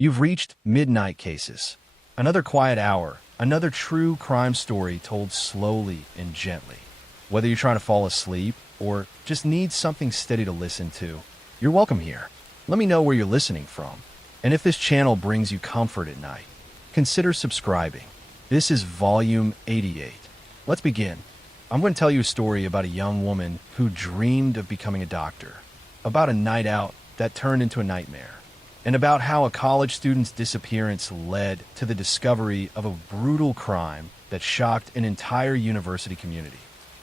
You've reached Midnight Cases. Another quiet hour, another true crime story told slowly and gently. Whether you're trying to fall asleep or just need something steady to listen to, you're welcome here. Let me know where you're listening from. And if this channel brings you comfort at night, consider subscribing. This is Volume 88. Let's begin. I'm going to tell you a story about a young woman who dreamed of becoming a doctor, about a night out that turned into a nightmare, and about how a college student's disappearance led to the discovery of a brutal crime that shocked an entire university community.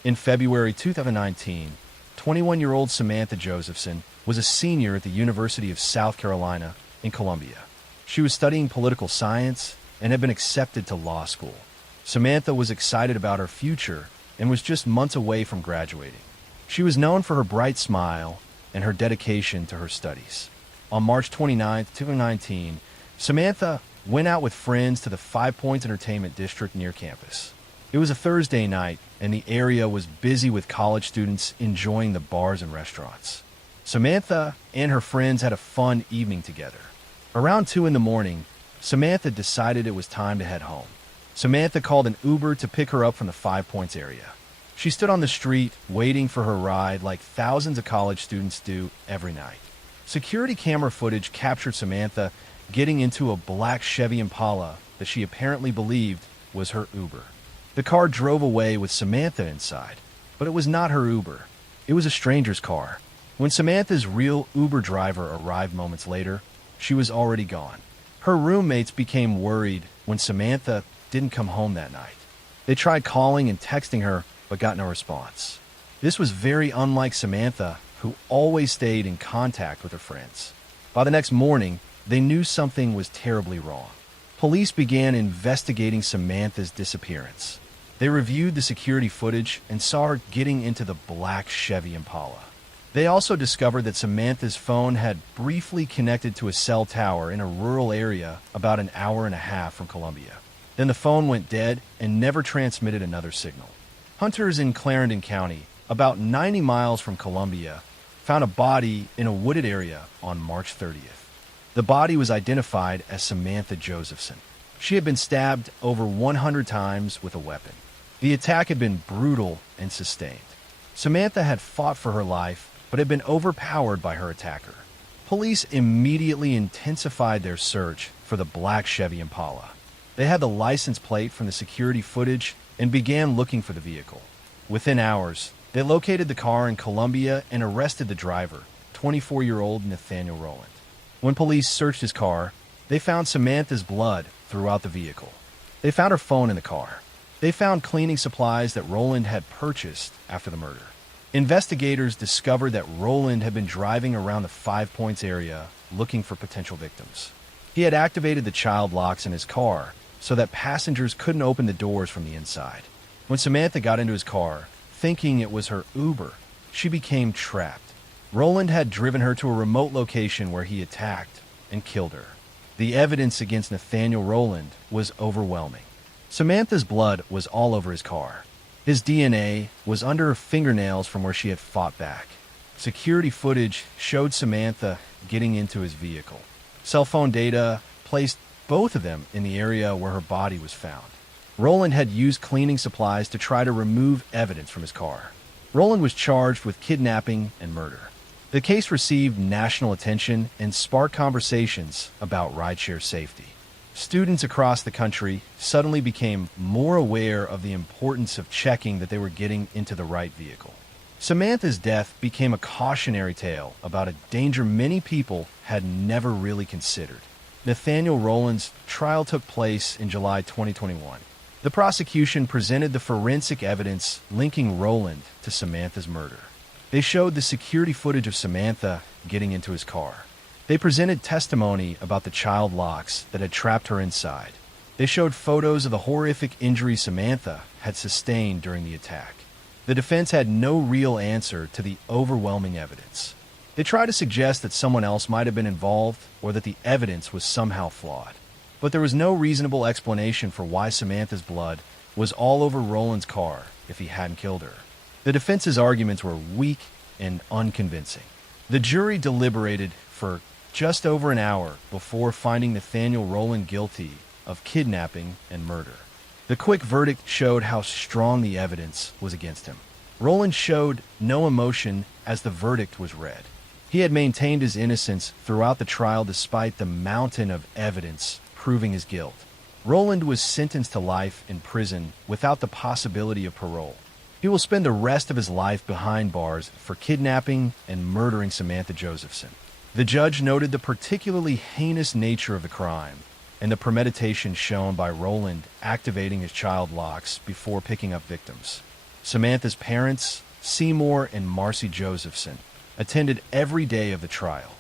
In February 2019, 21-year-old Samantha Josephson was a senior at the University of South Carolina in Columbia. She was studying political science and had been accepted to law school. Samantha was excited about her future and was just months away from graduating. She was known for her bright smile and her dedication to her studies. On March 29, 2019, Samantha went out with friends to the Five Points Entertainment District near campus. It was a Thursday night, and the area was busy with college students enjoying the bars and restaurants. Samantha and her friends had a fun evening together. Around 2 in the morning, Samantha decided it was time to head home. Samantha called an Uber to pick her up from the Five Points area. She stood on the street waiting for her ride like thousands of college students do every night. Security camera footage captured Samantha getting into a black Chevy Impala that she apparently believed was her Uber. The car drove away with Samantha inside, but it was not her Uber. It was a stranger's car. When Samantha's real Uber driver arrived moments later, she was already gone. Her roommates became worried when Samantha didn't come home that night. They tried calling and texting her, but got no response. This was very unlike Samantha, who always stayed in contact with her friends. By the next morning, they knew something was terribly wrong. Police began investigating Samantha's disappearance. They reviewed the security footage and saw her getting into the black Chevy Impala. They also discovered that Samantha's phone had briefly connected to a cell tower in a rural area about an hour and a half from Columbia. Then the phone went dead and never transmitted another signal. Hunters in Clarendon County, about 90 miles from Columbia, found a body in a wooded area on March 30th. The body was identified as Samantha Josephson. She had been stabbed over 100 times with a weapon. The attack had been brutal and sustained. Samantha had fought for her life, but had been overpowered by her attacker. Police immediately intensified their search for the black Chevy Impala. They had the license plate from the security footage and began looking for the vehicle. Within hours, they located the car in Columbia and arrested the driver, 24-year-old Nathaniel Rowland. When police searched his car, they found Samantha's blood throughout the vehicle. They found her phone in the car. They found cleaning supplies that Rowland had purchased after the murder. Investigators discovered that Rowland had been driving around the Five Points area looking for potential victims. He had activated the child locks in his car so that passengers couldn't open the doors from the inside. When Samantha got into his car, thinking it was her Uber, she became trapped. Rowland had driven her to a remote location where he attacked and killed her. The evidence against Nathaniel Rowland was overwhelming. Samantha's blood was all over his car. His DNA was under her fingernails from where she had fought back. Security footage showed Samantha getting into his vehicle. Cell phone data placed both of them in the area where her body was found. Rowland had used cleaning supplies to try to remove evidence from his car. Rowland was charged with kidnapping and murder. The case received national attention and sparked conversations about rideshare safety. Students across the country suddenly became more aware of the importance of checking that they were getting into the right vehicle. Samantha's death became a cautionary tale about a danger many people had never really considered. Nathaniel Rowland's trial took place in July 2021. The prosecution presented the forensic evidence linking Rowland to Samantha's murder. They showed the security footage of Samantha getting into his car. They presented testimony about the child locks that had trapped her inside. They showed photos of the horrific injuries Samantha had sustained during the attack. The defense had no real answer to the overwhelming evidence. They tried to suggest that someone else might have been involved or that the evidence was somehow flawed. But there was no reasonable explanation for why Samantha's blood was all over Rowland's car if he hadn't killed her. The defense's arguments were weak and unconvincing. The jury deliberated for just over an hour before finding Nathaniel Rowland guilty of kidnapping and murder. The quick verdict showed how strong the evidence was against him. Rowland showed no emotion as the verdict was read. He had maintained his innocence throughout the trial despite the mountain of evidence proving his guilt. Rowland was sentenced to life in prison without the possibility of parole. He will spend the rest of his life behind bars for kidnapping and murdering Samantha Josephson. The judge noted the particularly heinous nature of the crime and the premeditation shown by Rowland activating his child locks before picking up victims. Samantha's parents, Seymour and Marcy Josephson, attended every day of the trial.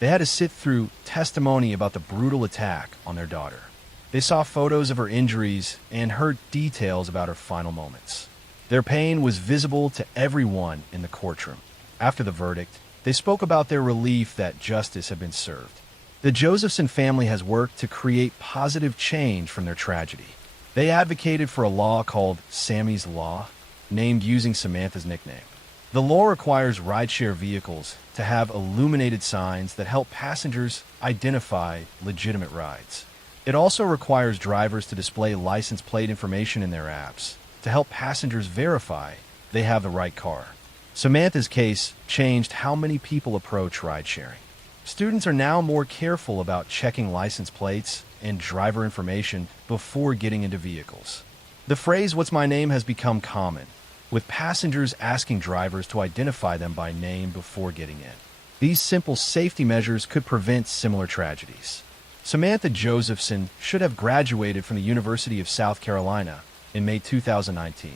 They had to sit through testimony about the brutal attack on their daughter. They saw photos of her injuries and heard details about her final moments. Their pain was visible to everyone in the courtroom. After the verdict, they spoke about their relief that justice had been served. The Josephson family has worked to create positive change from their tragedy. They advocated for a law called Sammy's Law, named using Samantha's nickname. The law requires rideshare vehicles to have illuminated signs that help passengers identify legitimate rides. It also requires drivers to display license plate information in their apps to help passengers verify they have the right car. Samantha's case changed how many people approach ride-sharing. Students are now more careful about checking license plates and driver information before getting into vehicles. The phrase "what's my name" has become common, with passengers asking drivers to identify them by name before getting in. These simple safety measures could prevent similar tragedies. Samantha Josephson should have graduated from the University of South Carolina in May 2019.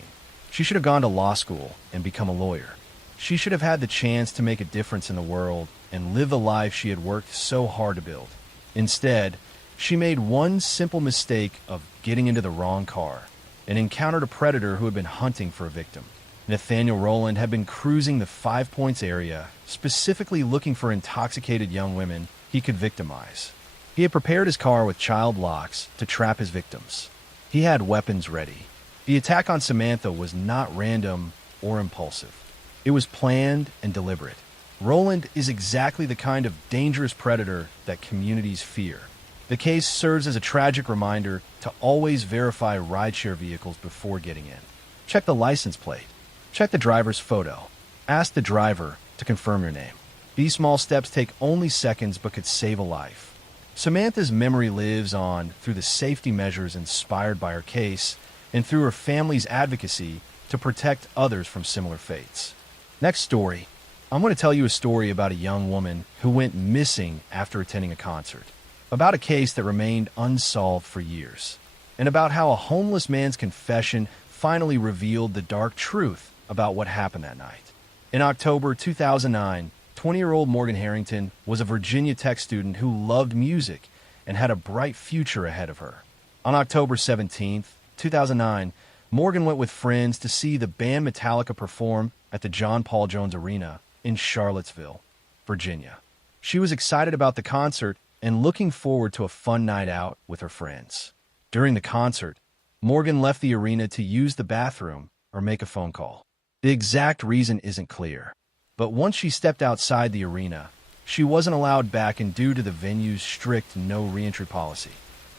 She should have gone to law school and become a lawyer. She should have had the chance to make a difference in the world and live the life she had worked so hard to build. Instead, she made one simple mistake of getting into the wrong car and encountered a predator who had been hunting for a victim. Nathaniel Rowland had been cruising the 5 Points area, specifically looking for intoxicated young women he could victimize. He had prepared his car with child locks to trap his victims. He had weapons ready. The attack on Samantha was not random or impulsive. It was planned and deliberate. Rowland is exactly the kind of dangerous predator that communities fear. The case serves as a tragic reminder to always verify rideshare vehicles before getting in. Check the license plate. Check the driver's photo. Ask the driver to confirm your name. These small steps take only seconds but could save a life. Samantha's memory lives on through the safety measures inspired by her case and through her family's advocacy to protect others from similar fates. Next story. I'm going to tell you a story about a young woman who went missing after attending a concert, about a case that remained unsolved for years, and about how a homeless man's confession finally revealed the dark truth about what happened that night. In October 2009, 20-year-old Morgan Harrington was a Virginia Tech student who loved music and had a bright future ahead of her. On October 17, 2009, Morgan went with friends to see the band Metallica perform at the John Paul Jones Arena in Charlottesville, Virginia. She was excited about the concert and looking forward to a fun night out with her friends. During the concert, Morgan left the arena to use the bathroom or make a phone call. The exact reason isn't clear, but once she stepped outside the arena, she wasn't allowed back in due to the venue's strict no re-entry policy.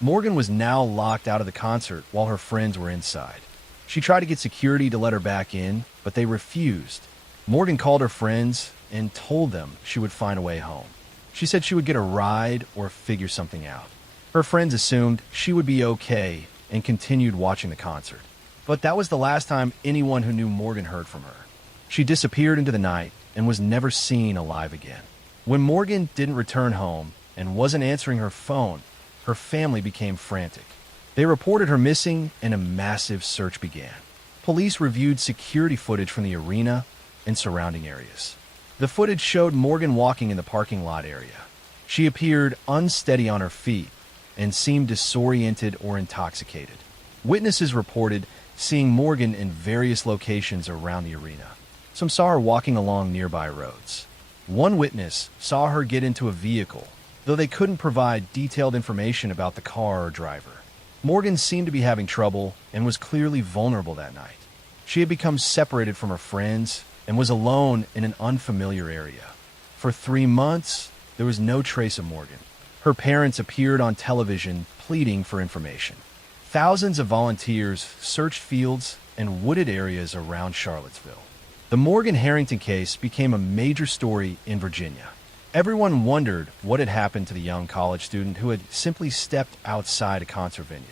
Morgan was now locked out of the concert while her friends were inside. She tried to get security to let her back in, but they refused. Morgan called her friends and told them she would find a way home. She said she would get a ride or figure something out. Her friends assumed she would be okay and continued watching the concert. But that was the last time anyone who knew Morgan heard from her. She disappeared into the night and was never seen alive again. When Morgan didn't return home and wasn't answering her phone, her family became frantic. They reported her missing and a massive search began. Police reviewed security footage from the arena and surrounding areas. The footage showed Morgan walking in the parking lot area. She appeared unsteady on her feet and seemed disoriented or intoxicated. Witnesses reported seeing Morgan in various locations around the arena. Some saw her walking along nearby roads. One witness saw her get into a vehicle, though they couldn't provide detailed information about the car or driver. Morgan seemed to be having trouble and was clearly vulnerable that night. She had become separated from her friends and was alone in an unfamiliar area. For 3 months, there was no trace of Morgan. Her parents appeared on television pleading for information. Thousands of volunteers searched fields and wooded areas around Charlottesville. The Morgan Harrington case became a major story in Virginia. Everyone wondered what had happened to the young college student who had simply stepped outside a concert venue.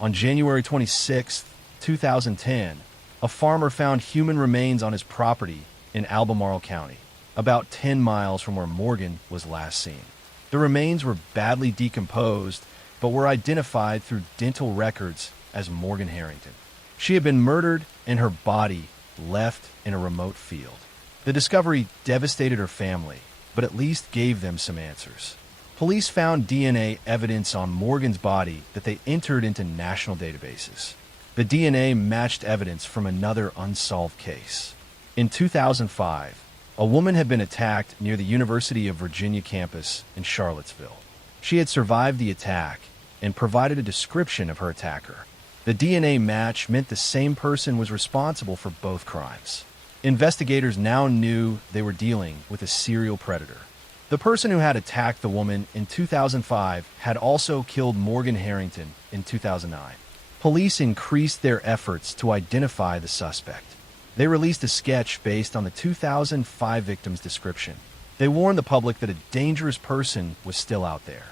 On January 26, 2010, a farmer found human remains on his property in Albemarle County, about 10 miles from where Morgan was last seen. The remains were badly decomposed, but were identified through dental records as Morgan Harrington. She had been murdered and her body left in a remote field. The discovery devastated her family, but at least gave them some answers. Police found DNA evidence on Morgan's body that they entered into national databases. The DNA matched evidence from another unsolved case. In 2005, a woman had been attacked near the University of Virginia campus in Charlottesville. She had survived the attack and provided a description of her attacker. The DNA match meant the same person was responsible for both crimes. Investigators now knew they were dealing with a serial predator. The person who had attacked the woman in 2005 had also killed Morgan Harrington in 2009. Police increased their efforts to identify the suspect. They released a sketch based on the 2005 victim's description. They warned the public that a dangerous person was still out there.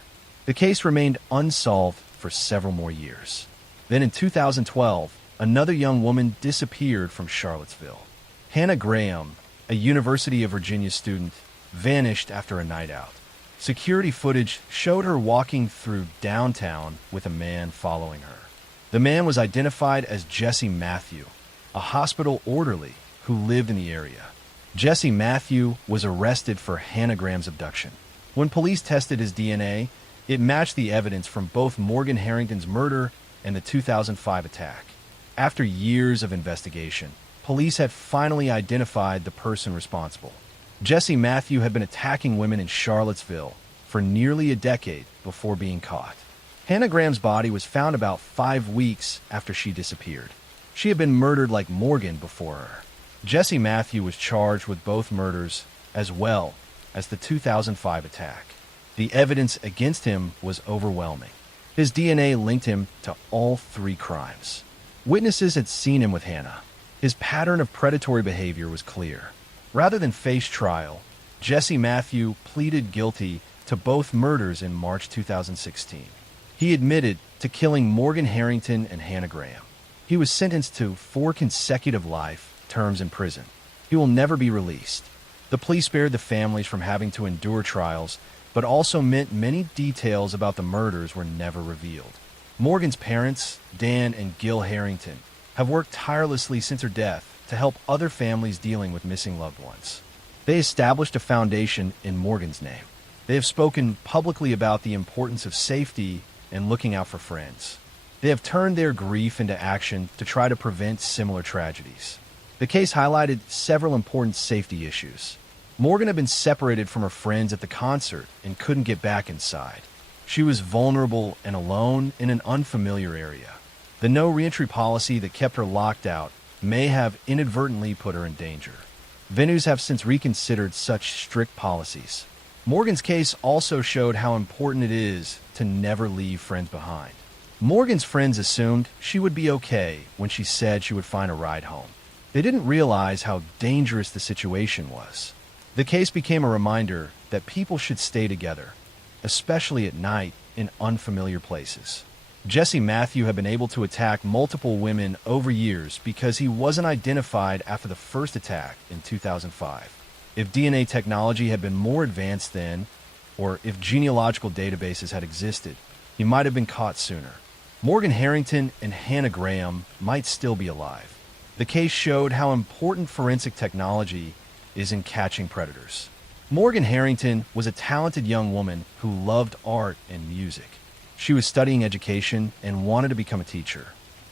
The case remained unsolved for several more years. Then in 2012, another young woman disappeared from Charlottesville. Hannah Graham, a University of Virginia student, vanished after a night out. Security footage showed her walking through downtown with a man following her. The man was identified as Jesse Matthew, a hospital orderly who lived in the area. Jesse Matthew was arrested for Hannah Graham's abduction. When police tested his DNA, it matched the evidence from both Morgan Harrington's murder and the 2005 attack. After years of investigation, police had finally identified the person responsible. Jesse Matthew had been attacking women in Charlottesville for nearly a decade before being caught. Hannah Graham's body was found about 5 weeks after she disappeared. She had been murdered like Morgan before her. Jesse Matthew was charged with both murders as well as the 2005 attack. The evidence against him was overwhelming. His DNA linked him to all 3 crimes. Witnesses had seen him with Hannah. His pattern of predatory behavior was clear. Rather than face trial, Jesse Matthew pleaded guilty to both murders in March 2016. He admitted to killing Morgan Harrington and Hannah Graham. He was sentenced to 4 consecutive life terms in prison. He will never be released. The police spared the families from having to endure trials, but also meant many details about the murders were never revealed. Morgan's parents, Dan and Gil Harrington, have worked tirelessly since her death to help other families dealing with missing loved ones. They established a foundation in Morgan's name. They have spoken publicly about the importance of safety and looking out for friends. They have turned their grief into action to try to prevent similar tragedies. The case highlighted several important safety issues. Morgan had been separated from her friends at the concert and couldn't get back inside. She was vulnerable and alone in an unfamiliar area. The no reentry policy that kept her locked out may have inadvertently put her in danger. Venues have since reconsidered such strict policies. Morgan's case also showed how important it is to never leave friends behind. Morgan's friends assumed she would be okay when she said she would find a ride home. They didn't realize how dangerous the situation was. The case became a reminder that people should stay together, especially at night in unfamiliar places. Jesse Matthew had been able to attack multiple women over years because he wasn't identified after the first attack in 2005. If DNA technology had been more advanced then, or if genealogical databases had existed, he might have been caught sooner. Morgan Harrington and Hannah Graham might still be alive. The case showed how important forensic technology is in catching predators. Morgan Harrington was a talented young woman who loved art and music. She was studying education and wanted to become a teacher.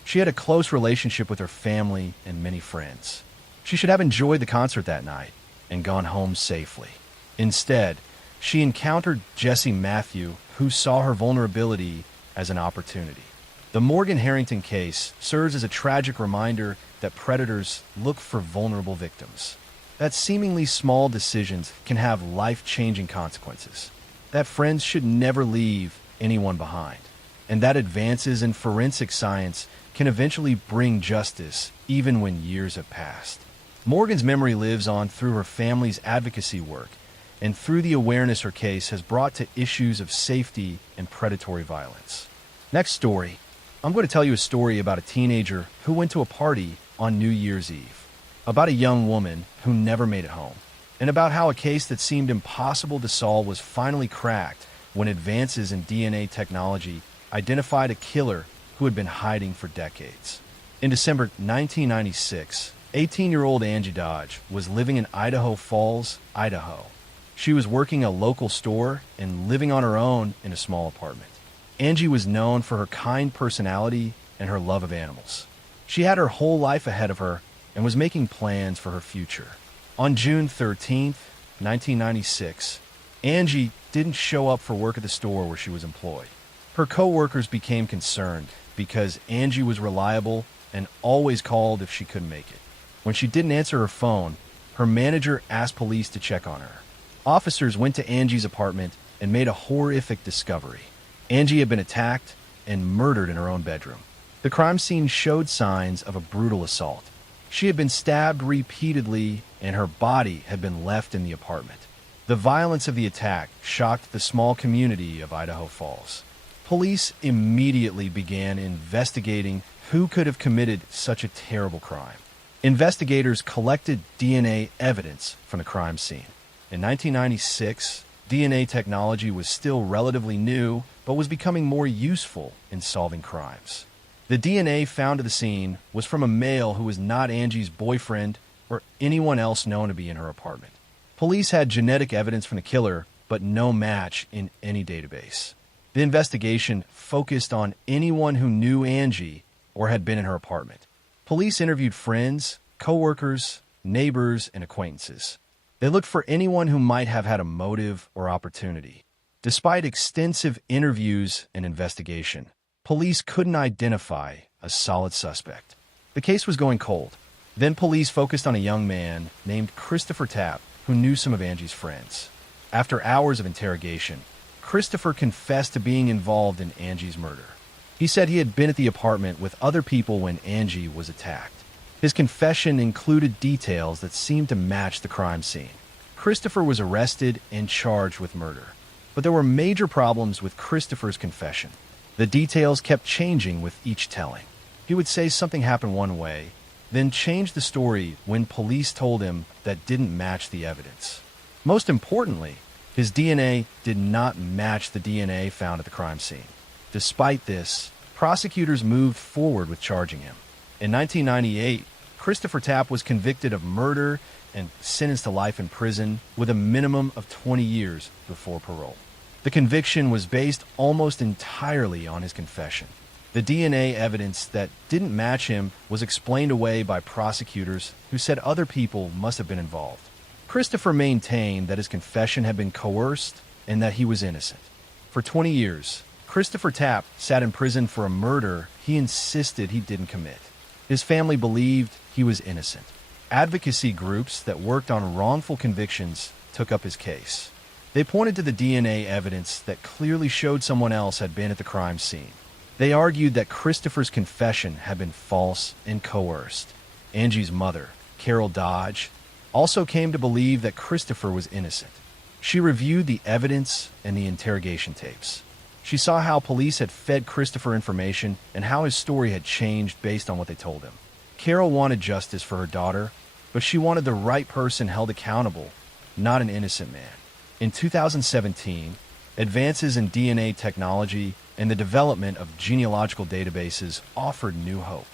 She had a close relationship with her family and many friends. She should have enjoyed the concert that night and gone home safely. Instead, she encountered Jesse Matthew, who saw her vulnerability as an opportunity. The Morgan Harrington case serves as a tragic reminder that predators look for vulnerable victims. That seemingly small decisions can have life-changing consequences. that friends should never leave anyone behind, and that advances in forensic science can eventually bring justice even when years have passed. Morgan's memory lives on through her family's advocacy work and through the awareness her case has brought to issues of safety and predatory violence. Next story. I'm going to tell you a story about a teenager who went to a party on New Year's Eve, about a young woman who never made it home, and about how a case that seemed impossible to solve was finally cracked when advances in DNA technology identified a killer who had been hiding for decades. In December 1996, 18-year-old Angie Dodge was living in Idaho Falls, Idaho. She was working a local store and living on her own in a small apartment. Angie was known for her kind personality and her love of animals. She had her whole life ahead of her and was making plans for her future. On June 13, 1996, Angie didn't show up for work at the store where she was employed. Her co-workers became concerned because Angie was reliable and always called if she couldn't make it. When she didn't answer her phone, her manager asked police to check on her. Officers went to Angie's apartment and made a horrific discovery. Angie had been attacked and murdered in her own bedroom. The crime scene showed signs of a brutal assault. She had been stabbed repeatedly and her body had been left in the apartment. The violence of the attack shocked the small community of Idaho Falls. Police immediately began investigating who could have committed such a terrible crime. Investigators collected DNA evidence from the crime scene. In 1996, DNA technology was still relatively new, but was becoming more useful in solving crimes. The DNA found at the scene was from a male who was not Angie's boyfriend or anyone else known to be in her apartment. Police had genetic evidence from the killer, but no match in any database. The investigation focused on anyone who knew Angie or had been in her apartment. Police interviewed friends, co-workers, neighbors, and acquaintances. They looked for anyone who might have had a motive or opportunity. Despite extensive interviews and investigation, police couldn't identify a solid suspect. The case was going cold. Then police focused on a young man named Christopher Tapp, who knew some of Angie's friends. After hours of interrogation, Christopher confessed to being involved in Angie's murder. He said he had been at the apartment with other people when Angie was attacked. His confession included details that seemed to match the crime scene. Christopher was arrested and charged with murder. But there were major problems with Christopher's confession. The details kept changing with each telling. He would say something happened one way, then change the story when police told him that didn't match the evidence. Most importantly, his DNA did not match the DNA found at the crime scene. Despite this, prosecutors moved forward with charging him. In 1998, Christopher Tapp was convicted of murder and sentenced to life in prison with a minimum of 20 years before parole. The conviction was based almost entirely on his confession. The DNA evidence that didn't match him was explained away by prosecutors who said other people must have been involved. Christopher maintained that his confession had been coerced and that he was innocent. For 20 years, Christopher Tapp sat in prison for a murder he insisted he didn't commit. His family believed he was innocent. Advocacy groups that worked on wrongful convictions took up his case. They pointed to the DNA evidence that clearly showed someone else had been at the crime scene. They argued that Christopher's confession had been false and coerced. Angie's mother, Carol Dodge, also came to believe that Christopher was innocent. She reviewed the evidence and the interrogation tapes. She saw how police had fed Christopher information and how his story had changed based on what they told him. Carol wanted justice for her daughter, but she wanted the right person held accountable, not an innocent man. In 2017, advances in DNA technology and the development of genealogical databases offered new hope.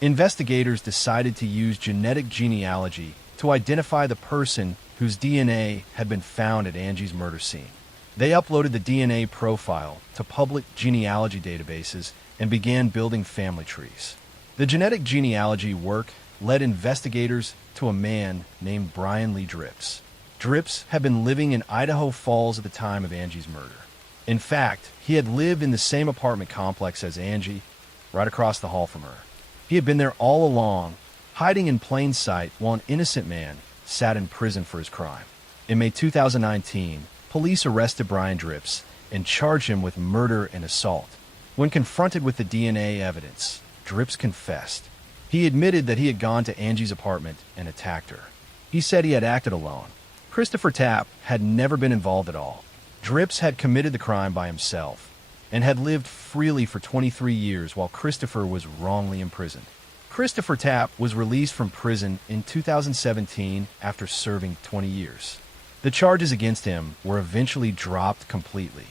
Investigators decided to use genetic genealogy to identify the person whose DNA had been found at Angie's murder scene. They uploaded the DNA profile to public genealogy databases and began building family trees. The genetic genealogy work led investigators to a man named Brian Lee Drips. Drips had been living in Idaho Falls at the time of Angie's murder. In fact, he had lived in the same apartment complex as Angie, right across the hall from her. He had been there all along, hiding in plain sight while an innocent man sat in prison for his crime. In May 2019, police arrested Brian Drips and charged him with murder and assault. When confronted with the DNA evidence, Drips confessed. He admitted that he had gone to Angie's apartment and attacked her. He said he had acted alone. Christopher Tapp had never been involved at all. Drips had committed the crime by himself and had lived freely for 23 years while Christopher was wrongly imprisoned. Christopher Tapp was released from prison in 2017 after serving 20 years. The charges against him were eventually dropped completely.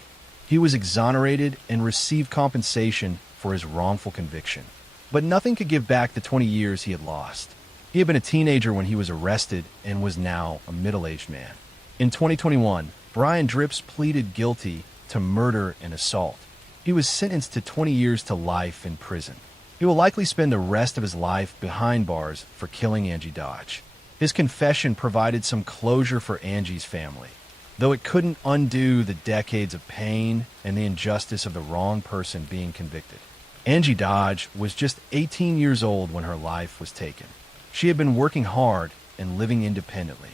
He was exonerated and received compensation for his wrongful conviction. But nothing could give back the 20 years he had lost. He had been a teenager when he was arrested and was now a middle-aged man. In 2021, Brian Drips pleaded guilty to murder and assault. He was sentenced to 20 years to life in prison. He will likely spend the rest of his life behind bars for killing Angie Dodge. His confession provided some closure for Angie's family, though it couldn't undo the decades of pain and the injustice of the wrong person being convicted. Angie Dodge was just 18 years old when her life was taken. She had been working hard and living independently.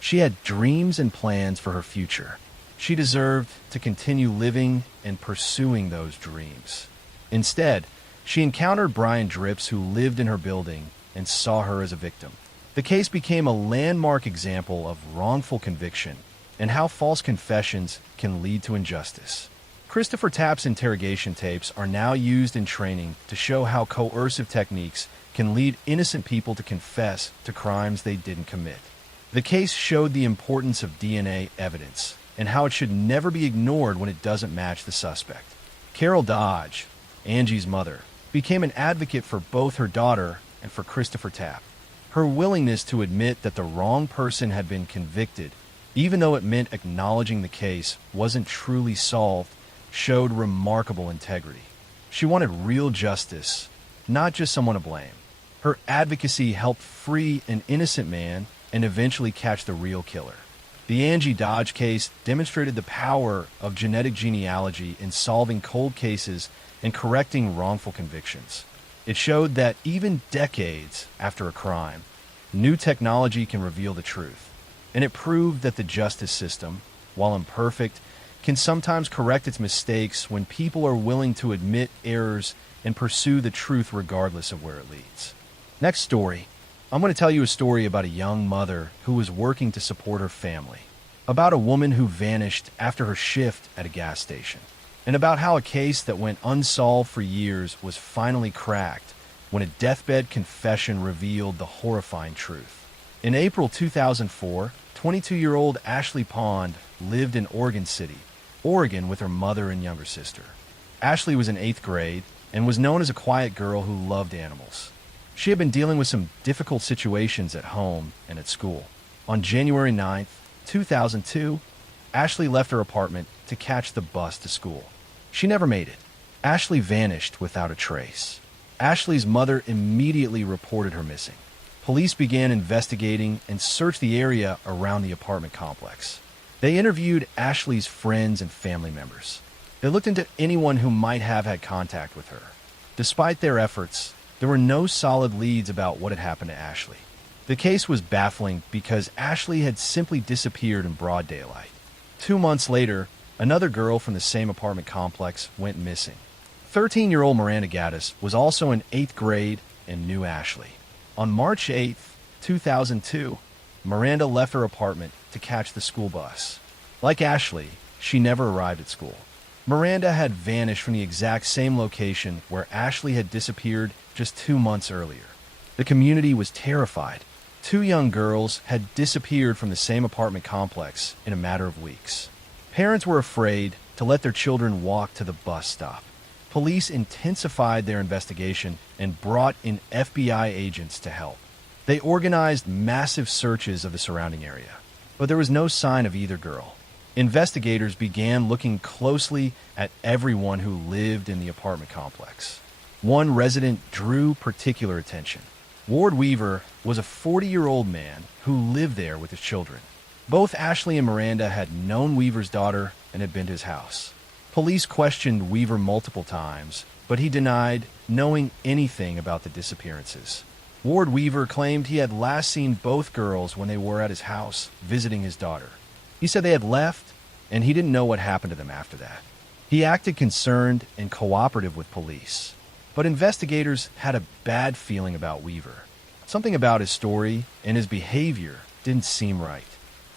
She had dreams and plans for her future. She deserved to continue living and pursuing those dreams. Instead, she encountered Brian Drips, who lived in her building and saw her as a victim. The case became a landmark example of wrongful conviction and how false confessions can lead to injustice. Christopher Tapp's interrogation tapes are now used in training to show how coercive techniques can lead innocent people to confess to crimes they didn't commit. The case showed the importance of DNA evidence and how it should never be ignored when it doesn't match the suspect. Carol Dodge, Angie's mother, became an advocate for both her daughter and for Christopher Tapp. Her willingness to admit that the wrong person had been convicted, even though it meant acknowledging the case wasn't truly solved, showed remarkable integrity. She wanted real justice, not just someone to blame. Her advocacy helped free an innocent man and eventually catch the real killer. The Angie Dodge case demonstrated the power of genetic genealogy in solving cold cases and correcting wrongful convictions. It showed that even decades after a crime, new technology can reveal the truth. And it proved that the justice system, while imperfect, can sometimes correct its mistakes when people are willing to admit errors and pursue the truth regardless of where it leads. Next story. I'm going to tell you a story about a young mother who was working to support her family, about a woman who vanished after her shift at a gas station, and about how a case that went unsolved for years was finally cracked when a deathbed confession revealed the horrifying truth. In April 2004, 22-year-old Ashley Pond lived in Oregon City, Oregon, with her mother and younger sister. Ashley was in 8th grade and was known as a quiet girl who loved animals. She had been dealing with some difficult situations at home and at school. On January 9th, 2002, Ashley left her apartment to catch the bus to school. She never made it. Ashley vanished without a trace. Ashley's mother immediately reported her missing. Police began investigating and searched the area around the apartment complex. They interviewed Ashley's friends and family members. They looked into anyone who might have had contact with her. Despite their efforts, there were no solid leads about what had happened to Ashley. The case was baffling because Ashley had simply disappeared in broad daylight. 2 months later, another girl from the same apartment complex went missing. 13-year-old Miranda Gaddis was also in 8th grade and knew Ashley. On March 8th, 2002, Miranda left her apartment to catch the school bus. Like Ashley, she never arrived at school. Miranda had vanished from the exact same location where Ashley had disappeared just 2 months earlier. The community was terrified. 2 young girls had disappeared from the same apartment complex in a matter of weeks. Parents were afraid to let their children walk to the bus stop. Police intensified their investigation and brought in FBI agents to help. They organized massive searches of the surrounding area, but there was no sign of either girl. Investigators began looking closely at everyone who lived in the apartment complex. One resident drew particular attention. Ward Weaver was a 40-year-old man who lived there with his children. Both Ashley and Miranda had known Weaver's daughter and had been to his house. Police questioned Weaver multiple times, but he denied knowing anything about the disappearances. Ward Weaver claimed he had last seen both girls when they were at his house visiting his daughter. He said they had left and he didn't know what happened to them after that. He acted concerned and cooperative with police, but investigators had a bad feeling about Weaver. Something about his story and his behavior didn't seem right.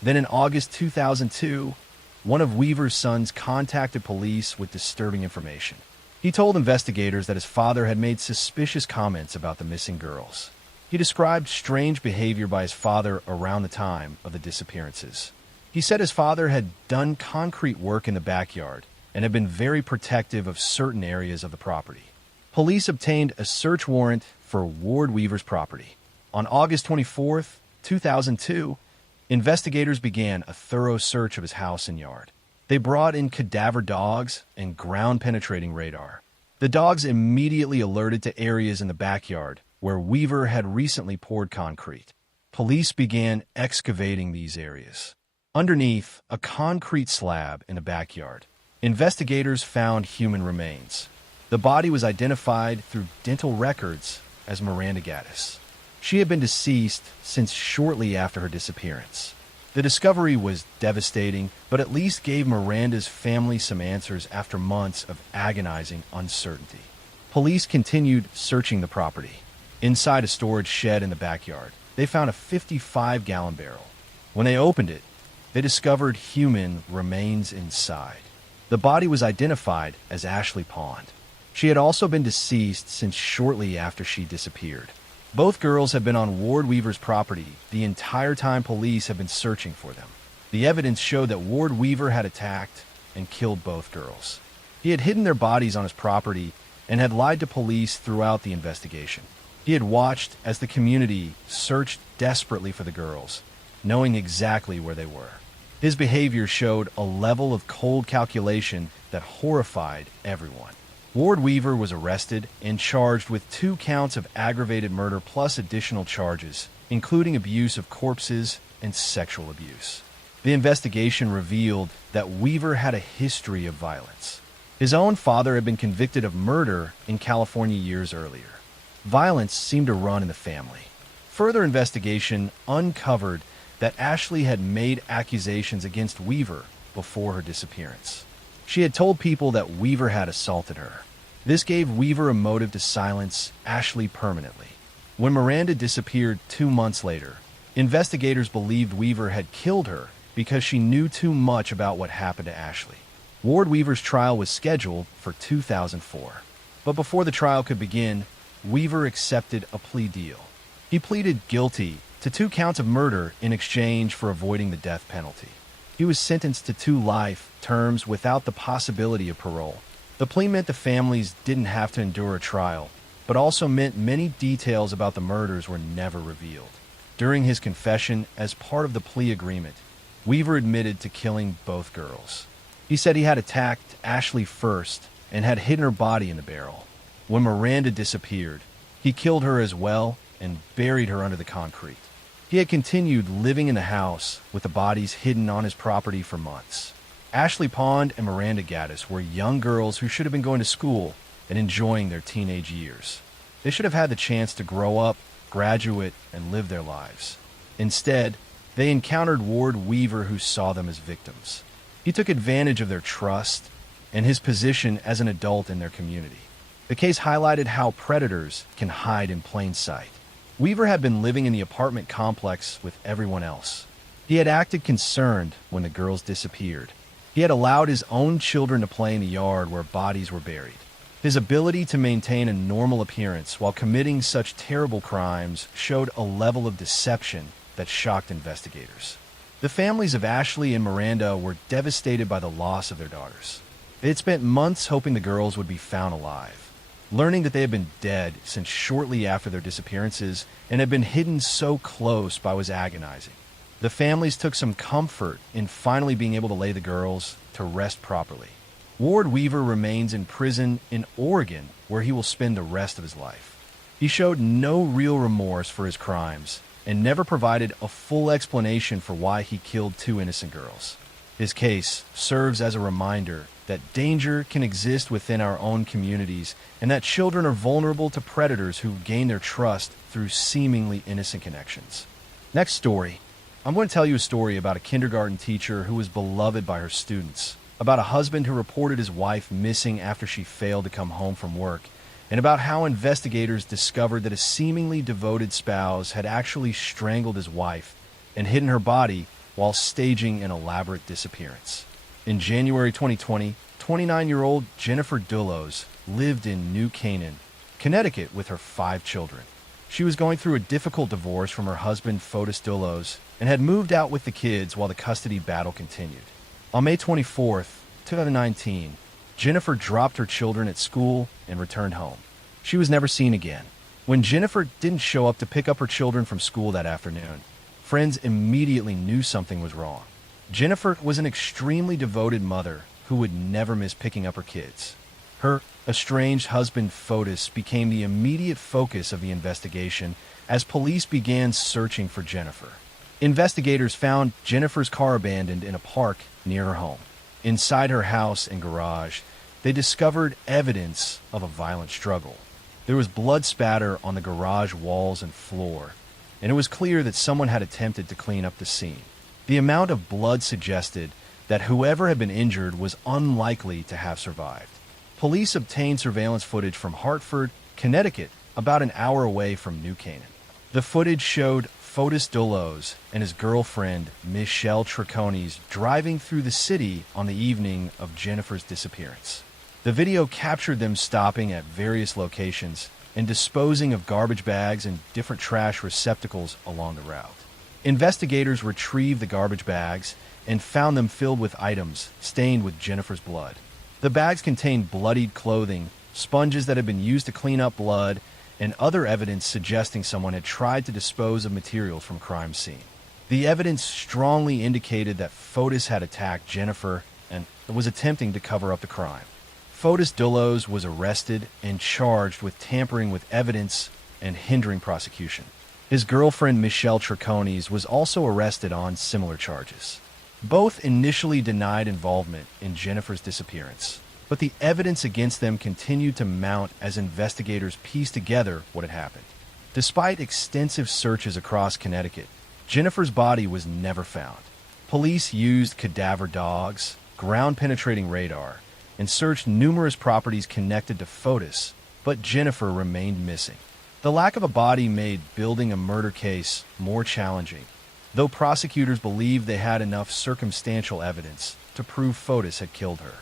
Then in August 2002, one of Weaver's sons contacted police with disturbing information. He told investigators that his father had made suspicious comments about the missing girls. He described strange behavior by his father around the time of the disappearances. He said his father had done concrete work in the backyard and had been very protective of certain areas of the property. Police obtained a search warrant for Ward Weaver's property. On August 24, 2002, investigators began a thorough search of his house and yard. They brought in cadaver dogs and ground-penetrating radar. The dogs immediately alerted to areas in the backyard where Weaver had recently poured concrete. Police began excavating these areas. Underneath a concrete slab in the backyard, investigators found human remains. The body was identified through dental records as Miranda Gaddis. She had been deceased since shortly after her disappearance. The discovery was devastating, but at least gave Miranda's family some answers after months of agonizing uncertainty. Police continued searching the property. Inside a storage shed in the backyard, they found a 55-gallon barrel. When they opened it, they discovered human remains inside. The body was identified as Ashley Pond. She had also been deceased since shortly after she disappeared. Both girls had been on Ward Weaver's property the entire time police had been searching for them. The evidence showed that Ward Weaver had attacked and killed both girls. He had hidden their bodies on his property and had lied to police throughout the investigation. He had watched as the community searched desperately for the girls, knowing exactly where they were. His behavior showed a level of cold calculation that horrified everyone. Ward Weaver was arrested and charged with 2 counts of aggravated murder plus additional charges, including abuse of corpses and sexual abuse. The investigation revealed that Weaver had a history of violence. His own father had been convicted of murder in California years earlier. Violence seemed to run in the family. Further investigation uncovered that Ashley had made accusations against Weaver before her disappearance. She had told people that Weaver had assaulted her. This gave Weaver a motive to silence Ashley permanently. When Miranda disappeared 2 months later, investigators believed Weaver had killed her because she knew too much about what happened to Ashley. Ward Weaver's trial was scheduled for 2004. But before the trial could begin, Weaver accepted a plea deal. He pleaded guilty to 2 counts of murder in exchange for avoiding the death penalty. He was sentenced to 2 life terms without the possibility of parole. The plea meant the families didn't have to endure a trial, but also meant many details about the murders were never revealed. During his confession, as part of the plea agreement, Weaver admitted to killing both girls. He said he had attacked Ashley first and had hidden her body in the barrel. When Miranda disappeared, he killed her as well and buried her under the concrete. He had continued living in the house with the bodies hidden on his property for months. Ashley Pond and Miranda Gaddis were young girls who should have been going to school and enjoying their teenage years. They should have had the chance to grow up, graduate, and live their lives. Instead, they encountered Ward Weaver, who saw them as victims. He took advantage of their trust and his position as an adult in their community. The case highlighted how predators can hide in plain sight. Weaver had been living in the apartment complex with everyone else. He had acted concerned when the girls disappeared. He had allowed his own children to play in the yard where bodies were buried. His ability to maintain a normal appearance while committing such terrible crimes showed a level of deception that shocked investigators. The families of Ashley and Miranda were devastated by the loss of their daughters. They had spent months hoping the girls would be found alive. Learning that they had been dead since shortly after their disappearances and had been hidden so close by was agonizing. The families took some comfort in finally being able to lay the girls to rest properly. Ward Weaver remains in prison in Oregon, where he will spend the rest of his life. He showed no real remorse for his crimes and never provided a full explanation for why he killed 2 innocent girls. His case serves as a reminder that danger can exist within our own communities and that children are vulnerable to predators who gain their trust through seemingly innocent connections. Next story. I'm going to tell you a story about a kindergarten teacher who was beloved by her students, about a husband who reported his wife missing after she failed to come home from work, and about how investigators discovered that a seemingly devoted spouse had actually strangled his wife and hidden her body while staging an elaborate disappearance. In January 2020, 29-year-old Jennifer Dullos lived in New Canaan, Connecticut with her 5 children. She was going through a difficult divorce from her husband, Fotis Dullos, and had moved out with the kids while the custody battle continued. On May 24, 2019, Jennifer dropped her children at school and returned home. She was never seen again. When Jennifer didn't show up to pick up her children from school that afternoon, friends immediately knew something was wrong. Jennifer was an extremely devoted mother who would never miss picking up her kids. Her estranged husband, Fotis, became the immediate focus of the investigation as police began searching for Jennifer. Investigators found Jennifer's car abandoned in a park near her home. Inside her house and garage, they discovered evidence of a violent struggle. There was blood spatter on the garage walls and floor, and it was clear that someone had attempted to clean up the scene. The amount of blood suggested that whoever had been injured was unlikely to have survived. Police obtained surveillance footage from Hartford, Connecticut, about an hour away from New Canaan. The footage showed Fotis Dullos and his girlfriend, Michelle Treconis, driving through the city on the evening of Jennifer's disappearance. The video captured them stopping at various locations and disposing of garbage bags and different trash receptacles along the route. Investigators retrieved the garbage bags and found them filled with items stained with Jennifer's blood. The bags contained bloodied clothing, sponges that had been used to clean up blood, and other evidence suggesting someone had tried to dispose of materials from a crime scene. The evidence strongly indicated that Fotis had attacked Jennifer and was attempting to cover up the crime. Fotis Dullos was arrested and charged with tampering with evidence and hindering prosecution. His girlfriend, Michelle Treconis, was also arrested on similar charges. Both initially denied involvement in Jennifer's disappearance, but the evidence against them continued to mount as investigators pieced together what had happened. Despite extensive searches across Connecticut, Jennifer's body was never found. Police used cadaver dogs, ground-penetrating radar, and searched numerous properties connected to Fotis, but Jennifer remained missing. The lack of a body made building a murder case more challenging, though prosecutors believed they had enough circumstantial evidence to prove Fotis had killed her.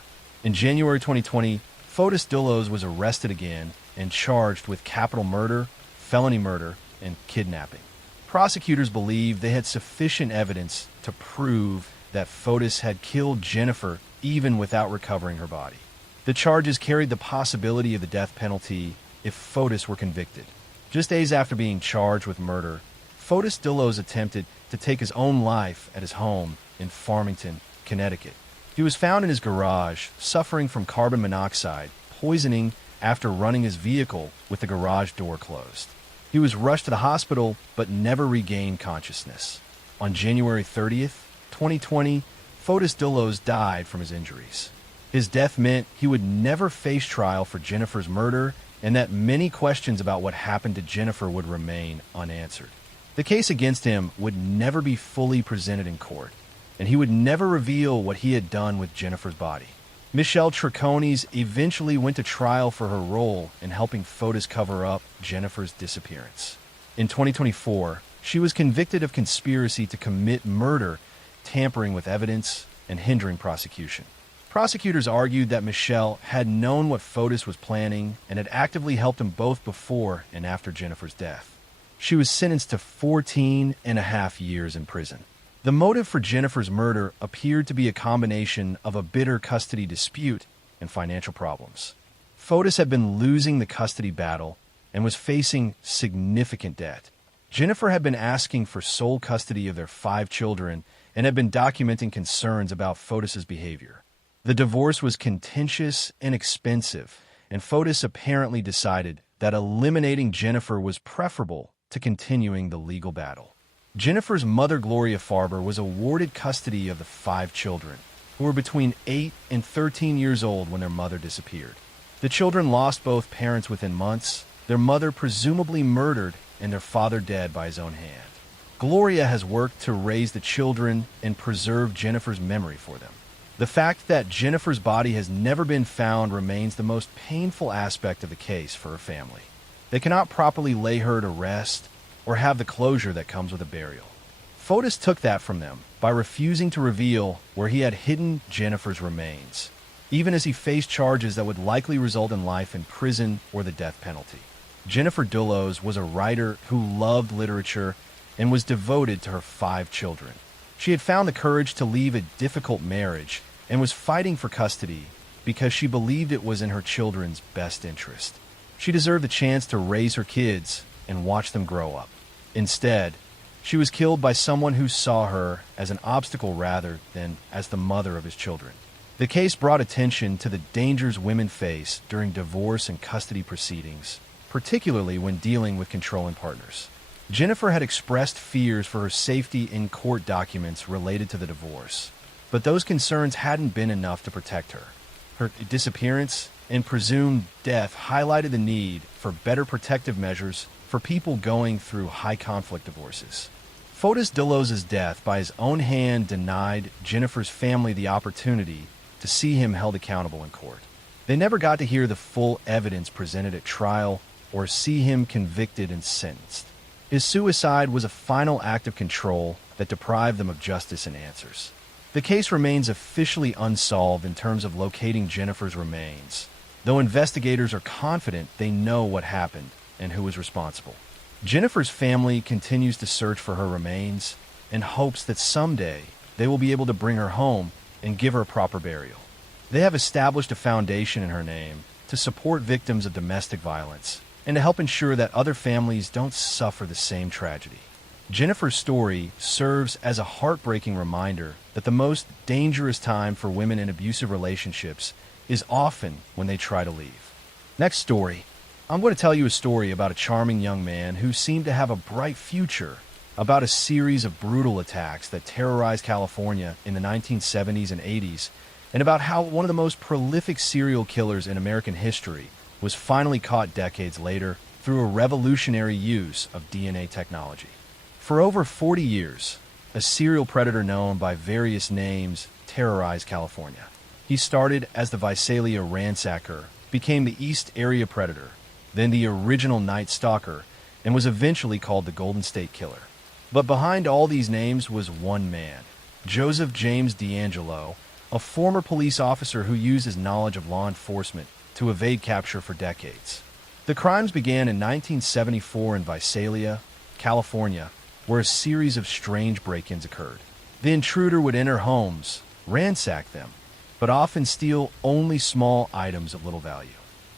In January 2020, Fotis Dullos was arrested again and charged with capital murder, felony murder, and kidnapping. Prosecutors believed they had sufficient evidence to prove that Fotis had killed Jennifer even without recovering her body. The charges carried the possibility of the death penalty if Fotis were convicted. Just days after being charged with murder, Fotis Dullos attempted to take his own life at his home in Farmington, Connecticut. He was found in his garage, suffering from carbon monoxide poisoning after running his vehicle with the garage door closed. He was rushed to the hospital but never regained consciousness. On January 30th, 2020, Fotis Dullos died from his injuries. His death meant he would never face trial for Jennifer's murder and that many questions about what happened to Jennifer would remain unanswered. The case against him would never be fully presented in court, and he would never reveal what he had done with Jennifer's body. Michelle Treconis eventually went to trial for her role in helping Fotis cover up Jennifer's disappearance. In 2024, she was convicted of conspiracy to commit murder, tampering with evidence, and hindering prosecution. Prosecutors argued that Michelle had known what Fotis was planning and had actively helped him both before and after Jennifer's death. She was sentenced to 14.5 years in prison. The motive for Jennifer's murder appeared to be a combination of a bitter custody dispute and financial problems. Fotis had been losing the custody battle and was facing significant debt. Jennifer had been asking for sole custody of their 5 children and had been documenting concerns about Fotis's behavior. The divorce was contentious and expensive, and Fotis apparently decided that eliminating Jennifer was preferable to continuing the legal battle. Jennifer's mother, Gloria Farber, was awarded custody of the 5 children, who were between 8 and 13 years old when their mother disappeared. The children lost both parents within months, their mother presumably murdered and their father dead by his own hand. Gloria has worked to raise the children and preserve Jennifer's memory for them. The fact that Jennifer's body has never been found remains the most painful aspect of the case for her family. They cannot properly lay her to rest or have the closure that comes with a burial. Fotis took that from them by refusing to reveal where he had hidden Jennifer's remains, even as he faced charges that would likely result in life in prison or the death penalty. Jennifer Dullos was a writer who loved literature and was devoted to her 5 children. She had found the courage to leave a difficult marriage and was fighting for custody because she believed it was in her children's best interest. She deserved the chance to raise her kids and watch them grow up. Instead, she was killed by someone who saw her as an obstacle rather than as the mother of his children. The case brought attention to the dangers women face during divorce and custody proceedings, particularly when dealing with controlling partners. Jennifer had expressed fears for her safety in court documents related to the divorce, but those concerns hadn't been enough to protect her. Her disappearance and presumed death highlighted the need for better protective measures for people going through high-conflict divorces. Fotis Dullos' death by his own hand denied Jennifer's family the opportunity to see him held accountable in court. They never got to hear the full evidence presented at trial or see him convicted and sentenced. His suicide was a final act of control that deprived them of justice and answers. The case remains officially unsolved in terms of locating Jennifer's remains, though investigators are confident they know what happened and who was responsible. Jennifer's family continues to search for her remains and hopes that someday they will be able to bring her home and give her a proper burial. They have established a foundation in her name to support victims of domestic violence and to help ensure that other families don't suffer the same tragedy. Jennifer's story serves as a heartbreaking reminder that the most dangerous time for women in abusive relationships is often when they try to leave. Next story. I'm going to tell you a story about a charming young man who seemed to have a bright future, about a series of brutal attacks that terrorized California in the 1970s and 80s, and about how one of the most prolific serial killers in American history was finally caught decades later through a revolutionary use of DNA technology. For over 40 years, a serial predator known by various names terrorized California. He started as the Visalia ransacker, became the East Area Predator, then the original Night Stalker, and was eventually called the Golden State Killer. But behind all these names was one man, Joseph James DeAngelo, a former police officer who used his knowledge of law enforcement to evade capture for decades. The crimes began in 1974 in Visalia, California, where a series of strange break-ins occurred. The intruder would enter homes, ransack them, but often steal only small items of little value.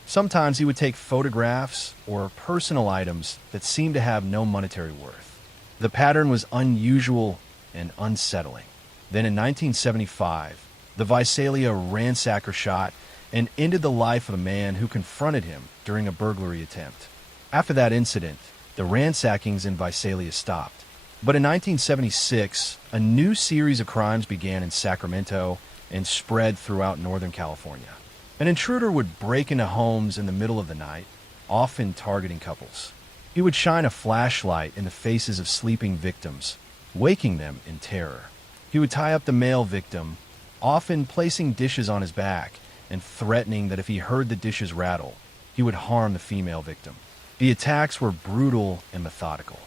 Sometimes he would take photographs or personal items that seemed to have no monetary worth. The pattern was unusual and unsettling. Then in 1975, the Visalia ransacker shot and ended the life of a man who confronted him during a burglary attempt. After that incident, the ransackings in Visalia stopped. But in 1976, a new series of crimes began in Sacramento and spread throughout Northern California. An intruder would break into homes in the middle of the night, often targeting couples. He would shine a flashlight in the faces of sleeping victims, waking them in terror. He would tie up the male victim, often placing dishes on his back and threatening that if he heard the dishes rattle, he would harm the female victim. The attacks were brutal and methodical.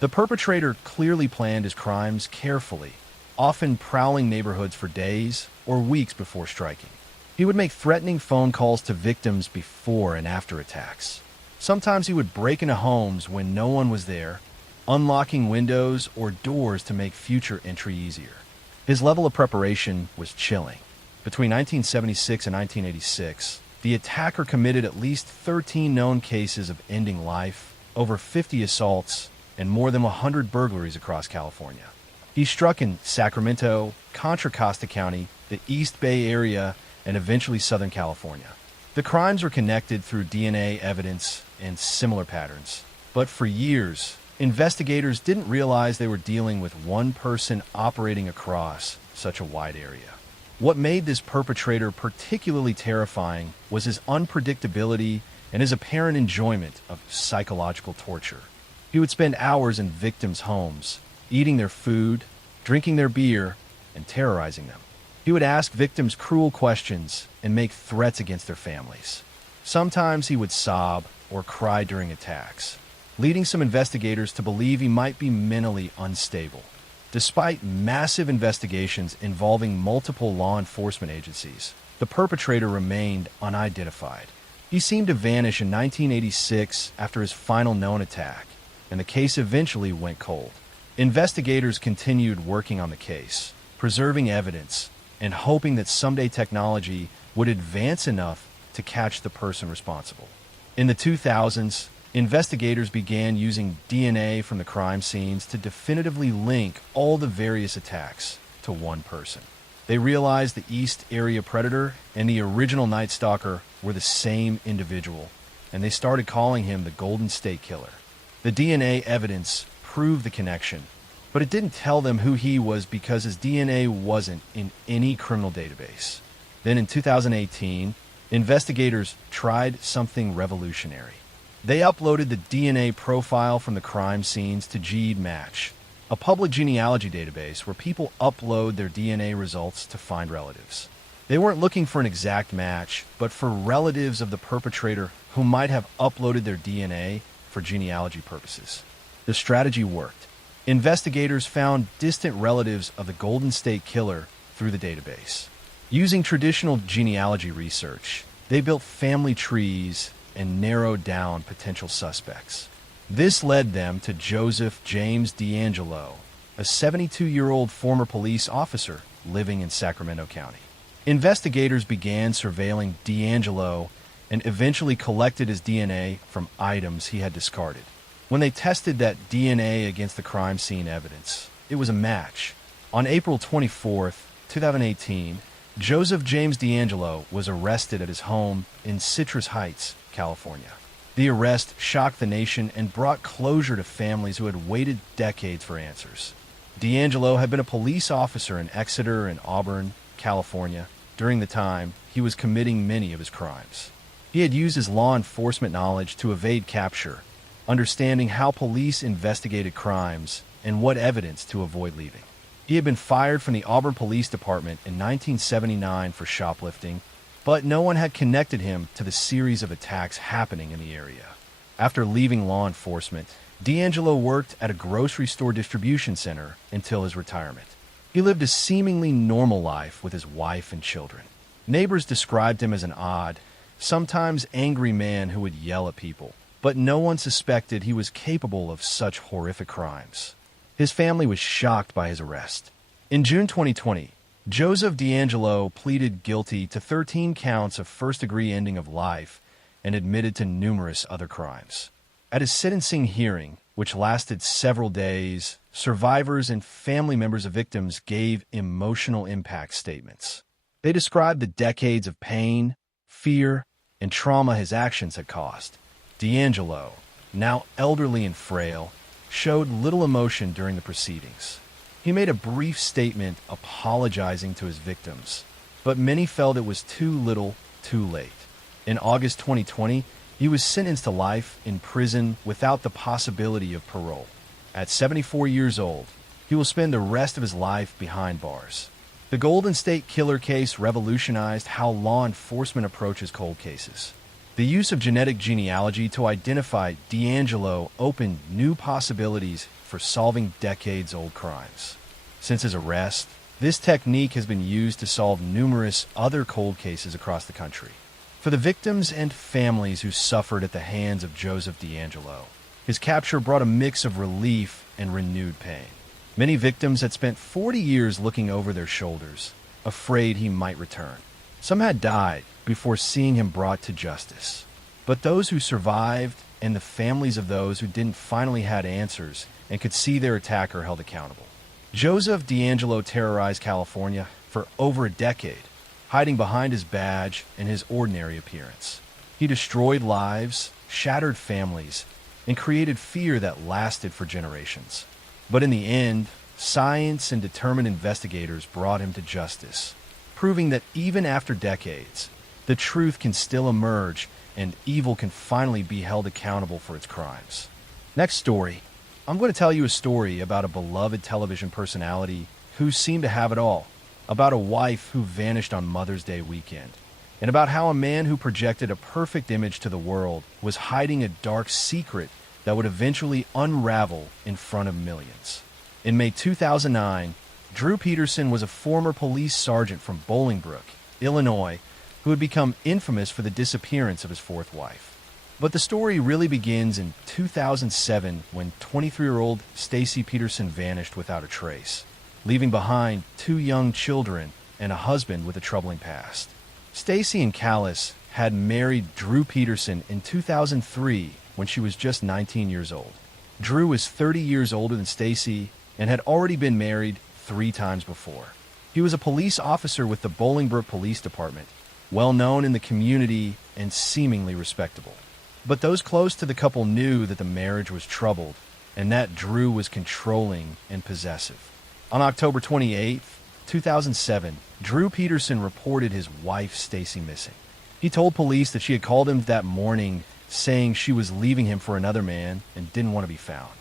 The perpetrator clearly planned his crimes carefully, often prowling neighborhoods for days or weeks before striking. He would make threatening phone calls to victims before and after attacks. Sometimes he would break into homes when no one was there, unlocking windows or doors to make future entry easier. His level of preparation was chilling. Between 1976 and 1986, the attacker committed at least 13 known cases of ending life, over 50 assaults, and more than 100 burglaries across California. He struck in Sacramento, Contra Costa County, the East Bay Area, and eventually Southern California. The crimes were connected through DNA evidence and similar patterns. But for years, investigators didn't realize they were dealing with one person operating across such a wide area. What made this perpetrator particularly terrifying was his unpredictability and his apparent enjoyment of psychological torture. He would spend hours in victims' homes, eating their food, drinking their beer, and terrorizing them. He would ask victims cruel questions and make threats against their families. Sometimes he would sob or cry during attacks, leading some investigators to believe he might be mentally unstable. Despite massive investigations involving multiple law enforcement agencies, the perpetrator remained unidentified. He seemed to vanish in 1986 after his final known attack, and the case eventually went cold. Investigators continued working on the case, preserving evidence, and hoping that someday technology would advance enough to catch the person responsible. In the 2000s, investigators began using DNA from the crime scenes to definitively link all the various attacks to one person. They realized the East Area Predator and the original Night Stalker were the same individual, and they started calling him the Golden State Killer. The DNA evidence proved the connection, but it didn't tell them who he was because his DNA wasn't in any criminal database. Then in 2018, investigators tried something revolutionary. They uploaded the DNA profile from the crime scenes to GEDmatch, a public genealogy database where people upload their DNA results to find relatives. They weren't looking for an exact match, but for relatives of the perpetrator who might have uploaded their DNA for genealogy purposes. The strategy worked. Investigators found distant relatives of the Golden State Killer through the database. Using traditional genealogy research, they built family trees and narrowed down potential suspects. This led them to Joseph James D'Angelo, a 72-year-old former police officer living in Sacramento County. Investigators began surveilling D'Angelo and eventually collected his DNA from items he had discarded. When they tested that DNA against the crime scene evidence, it was a match. On April 24, 2018, Joseph James D'Angelo was arrested at his home in Citrus Heights, California. The arrest shocked the nation and brought closure to families who had waited decades for answers. D'Angelo had been a police officer in Exeter and Auburn, California, during the time he was committing many of his crimes. He had used his law enforcement knowledge to evade capture, understanding how police investigated crimes and what evidence to avoid leaving. He had been fired from the Auburn Police Department in 1979 for shoplifting, but no one had connected him to the series of attacks happening in the area. After leaving law enforcement, D'Angelo worked at a grocery store distribution center until his retirement. He lived a seemingly normal life with his wife and children. Neighbors described him as an odd, sometimes angry man who would yell at people, but no one suspected he was capable of such horrific crimes. His family was shocked by his arrest. In June 2020, Joseph D'Angelo pleaded guilty to 13 counts of first-degree ending of life and admitted to numerous other crimes. At his sentencing hearing, which lasted several days, survivors and family members of victims gave emotional impact statements. They described the decades of pain, fear, and trauma his actions had caused. D'Angelo, now elderly and frail, showed little emotion during the proceedings. He made a brief statement apologizing to his victims, but many felt it was too little, too late. In August 2020, he was sentenced to life in prison without the possibility of parole. At 74 years old, he will spend the rest of his life behind bars. The Golden State Killer case revolutionized how law enforcement approaches cold cases. The use of genetic genealogy to identify D'Angelo opened new possibilities for solving decades-old crimes. Since his arrest, this technique has been used to solve numerous other cold cases across the country. For the victims and families who suffered at the hands of Joseph D'Angelo, his capture brought a mix of relief and renewed pain. Many victims had spent 40 years looking over their shoulders, afraid he might return. Some had died before seeing him brought to justice. But those who survived and the families of those who didn't finally had answers and could see their attacker held accountable. Joseph D'Angelo terrorized California for over a decade, hiding behind his badge and his ordinary appearance. He destroyed lives, shattered families, and created fear that lasted for generations. But in the end, science and determined investigators brought him to justice, proving that even after decades, the truth can still emerge and evil can finally be held accountable for its crimes. Next story, I'm going to tell you a story about a beloved television personality who seemed to have it all, about a wife who vanished on Mother's Day weekend, and about how a man who projected a perfect image to the world was hiding a dark secret that would eventually unravel in front of millions. In May 2009, Drew Peterson was a former police sergeant from Bolingbrook, Illinois, who had become infamous for the disappearance of his fourth wife. But the story really begins in 2007 when 23-year-old Stacy Peterson vanished without a trace, leaving behind 2 young children and a husband with a troubling past. Stacy and Callis had married Drew Peterson in 2003 when she was just 19 years old. Drew was 30 years older than Stacy and had already been married 3 times before. He was a police officer with the Bolingbrook Police Department, well known in the community and seemingly respectable. But those close to the couple knew that the marriage was troubled and that Drew was controlling and possessive. On October 28, 2007, Drew Peterson reported his wife Stacy missing. He told police that she had called him that morning saying she was leaving him for another man and didn't want to be found.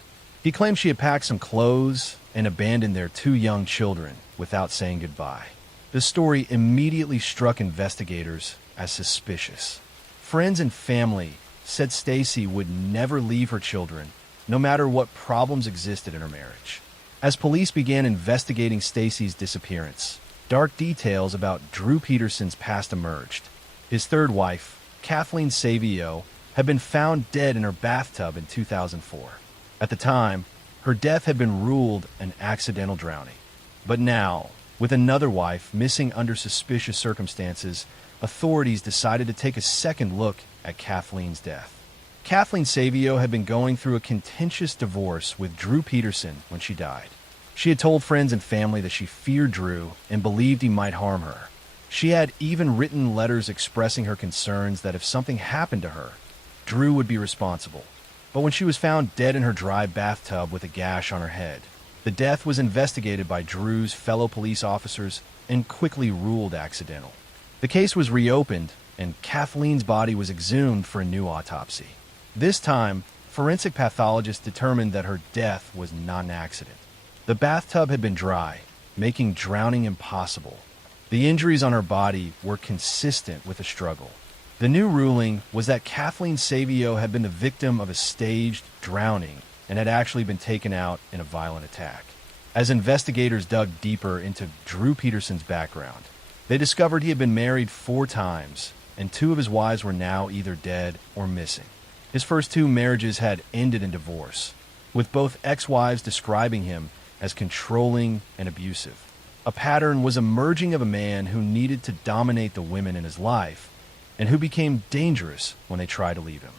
He claimed she had packed some clothes and abandoned their 2 young children without saying goodbye. The story immediately struck investigators as suspicious. Friends and family said Stacy would never leave her children, no matter what problems existed in her marriage. As police began investigating Stacy's disappearance, dark details about Drew Peterson's past emerged. His third wife, Kathleen Savio, had been found dead in her bathtub in 2004. At the time, her death had been ruled an accidental drowning. But now, with another wife missing under suspicious circumstances, authorities decided to take a second look at Kathleen's death. Kathleen Savio had been going through a contentious divorce with Drew Peterson when she died. She had told friends and family that she feared Drew and believed he might harm her. She had even written letters expressing her concerns that if something happened to her, Drew would be responsible. But when she was found dead in her dry bathtub with a gash on her head, the death was investigated by Drew's fellow police officers and quickly ruled accidental. The case was reopened, and Kathleen's body was exhumed for a new autopsy. This time, forensic pathologists determined that her death was not an accident. The bathtub had been dry, making drowning impossible. The injuries on her body were consistent with a struggle. The new ruling was that Kathleen Savio had been the victim of a staged drowning and had actually been taken out in a violent attack. As investigators dug deeper into Drew Peterson's background, they discovered he had been married 4 times, and 2 of his wives were now either dead or missing. His first 2 marriages had ended in divorce, with both ex-wives describing him as controlling and abusive. A pattern was emerging of a man who needed to dominate the women in his life and who became dangerous when they tried to leave him.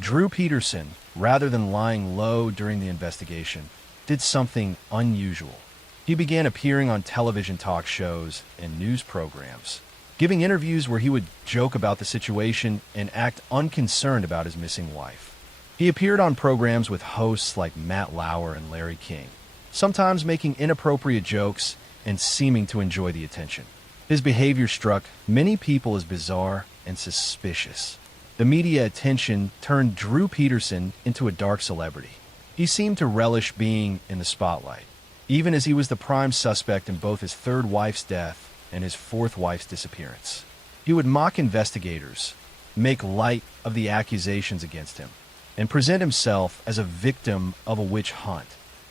Drew Peterson, rather than lying low during the investigation, did something unusual. He began appearing on television talk shows and news programs, giving interviews where he would joke about the situation and act unconcerned about his missing wife. He appeared on programs with hosts like Matt Lauer and Larry King, sometimes making inappropriate jokes and seeming to enjoy the attention. His behavior struck many people as bizarre and suspicious. The media attention turned Drew Peterson into a dark celebrity. He seemed to relish being in the spotlight, even as he was the prime suspect in both his third wife's death and his fourth wife's disappearance. He would mock investigators, make light of the accusations against him, and present himself as a victim of a witch hunt.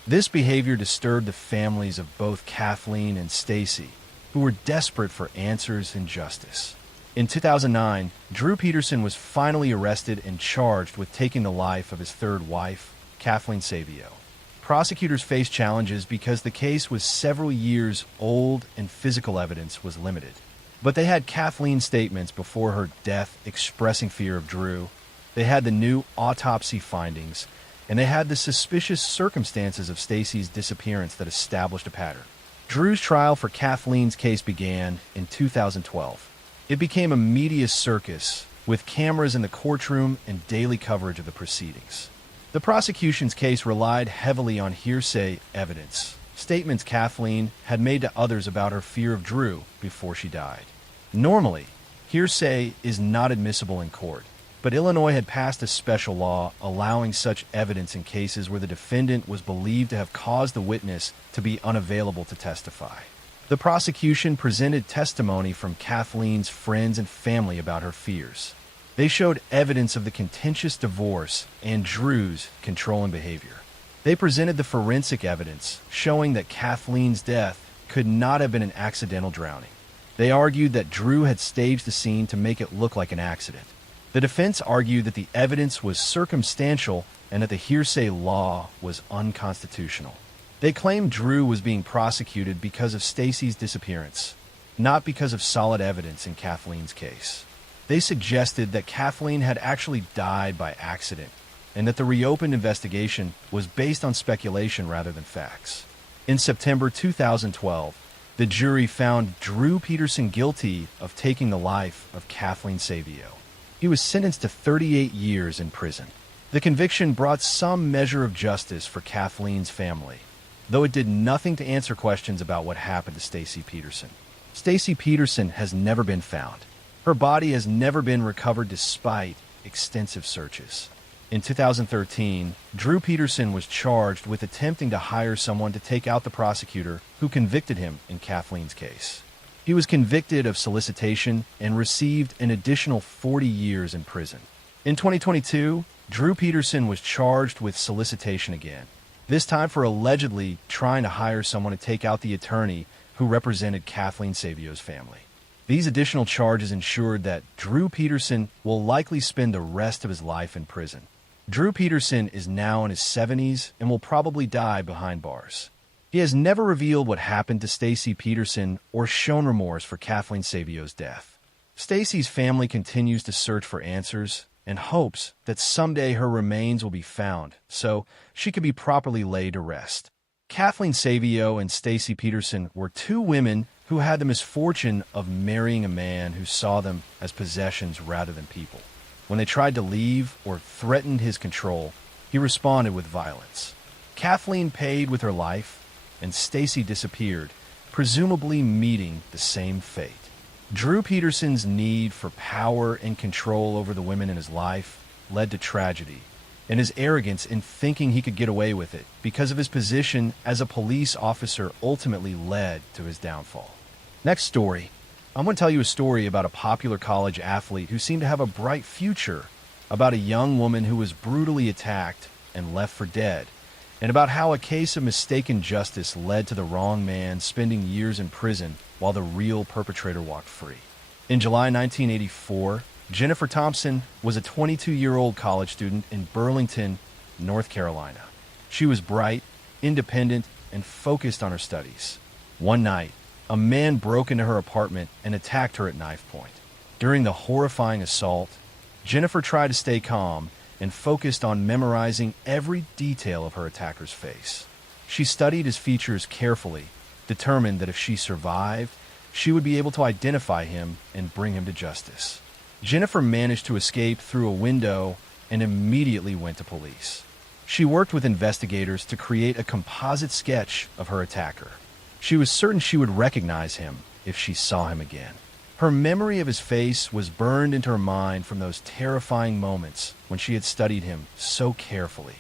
This behavior disturbed the families of both Kathleen and Stacy, who were desperate for answers and justice. In 2009, Drew Peterson was finally arrested and charged with taking the life of his third wife, Kathleen Savio. Prosecutors faced challenges because the case was several years old and physical evidence was limited. But they had Kathleen's statements before her death expressing fear of Drew. They had the new autopsy findings, and they had the suspicious circumstances of Stacy's disappearance that established a pattern. Drew's trial for Kathleen's case began in 2012. It became a media circus with cameras in the courtroom and daily coverage of the proceedings. The prosecution's case relied heavily on hearsay evidence, statements Kathleen had made to others about her fear of Drew before she died. Normally, hearsay is not admissible in court, but Illinois had passed a special law allowing such evidence in cases where the defendant was believed to have caused the witness to be unavailable to testify. The prosecution presented testimony from Kathleen's friends and family about her fears. They showed evidence of the contentious divorce and Drew's controlling behavior. They presented the forensic evidence showing that Kathleen's death could not have been an accidental drowning. They argued that Drew had staged the scene to make it look like an accident. The defense argued that the evidence was circumstantial and that the hearsay law was unconstitutional. They claimed Drew was being prosecuted because of Stacy's disappearance, not because of solid evidence in Kathleen's case. They suggested that Kathleen had actually died by accident and that the reopened investigation was based on speculation rather than facts. In September 2012, the jury found Drew Peterson guilty of taking the life of Kathleen Savio. He was sentenced to 38 years in prison. The conviction brought some measure of justice for Kathleen's family, though it did nothing to answer questions about what happened to Stacy Peterson. Stacy Peterson has never been found. Her body has never been recovered despite extensive searches. In 2013, Drew Peterson was charged with attempting to hire someone to take out the prosecutor who convicted him in Kathleen's case. He was convicted of solicitation and received an additional 40 years in prison. In 2022, Drew Peterson was charged with solicitation again, this time for allegedly trying to hire someone to take out the attorney who represented Kathleen Savio's family. These additional charges ensured that Drew Peterson will likely spend the rest of his life in prison. Drew Peterson is now in his 70s and will probably die behind bars. He has never revealed what happened to Stacy Peterson or shown remorse for Kathleen Savio's death. Stacy's family continues to search for answers and hopes that someday her remains will be found so she can be properly laid to rest. Kathleen Savio and Stacy Peterson were two women who had the misfortune of marrying a man who saw them as possessions rather than people. When they tried to leave or threatened his control, he responded with violence. Kathleen paid with her life, and Stacy disappeared, presumably meeting the same fate. Drew Peterson's need for power and control over the women in his life led to tragedy, and his arrogance in thinking he could get away with it because of his position as a police officer ultimately led to his downfall. Next story. I'm going to tell you a story about a popular college athlete who seemed to have a bright future, about a young woman who was brutally attacked and left for dead, and about how a case of mistaken justice led to the wrong man spending years in prison while the real perpetrator walked free. In July 1984, Jennifer Thompson was a 22-year-old college student in Burlington, North Carolina. She was bright, independent, and focused on her studies. One night, a man broke into her apartment and attacked her at knife point. During the horrifying assault, Jennifer tried to stay calm and focused on memorizing every detail of her attacker's face. She studied his features carefully, determined that if she survived, she would be able to identify him and bring him to justice. Jennifer managed to escape through a window and immediately went to police. She worked with investigators to create a composite sketch of her attacker. She was certain she would recognize him if she saw him again. Her memory of his face was burned into her mind from those terrifying moments when she had studied him so carefully.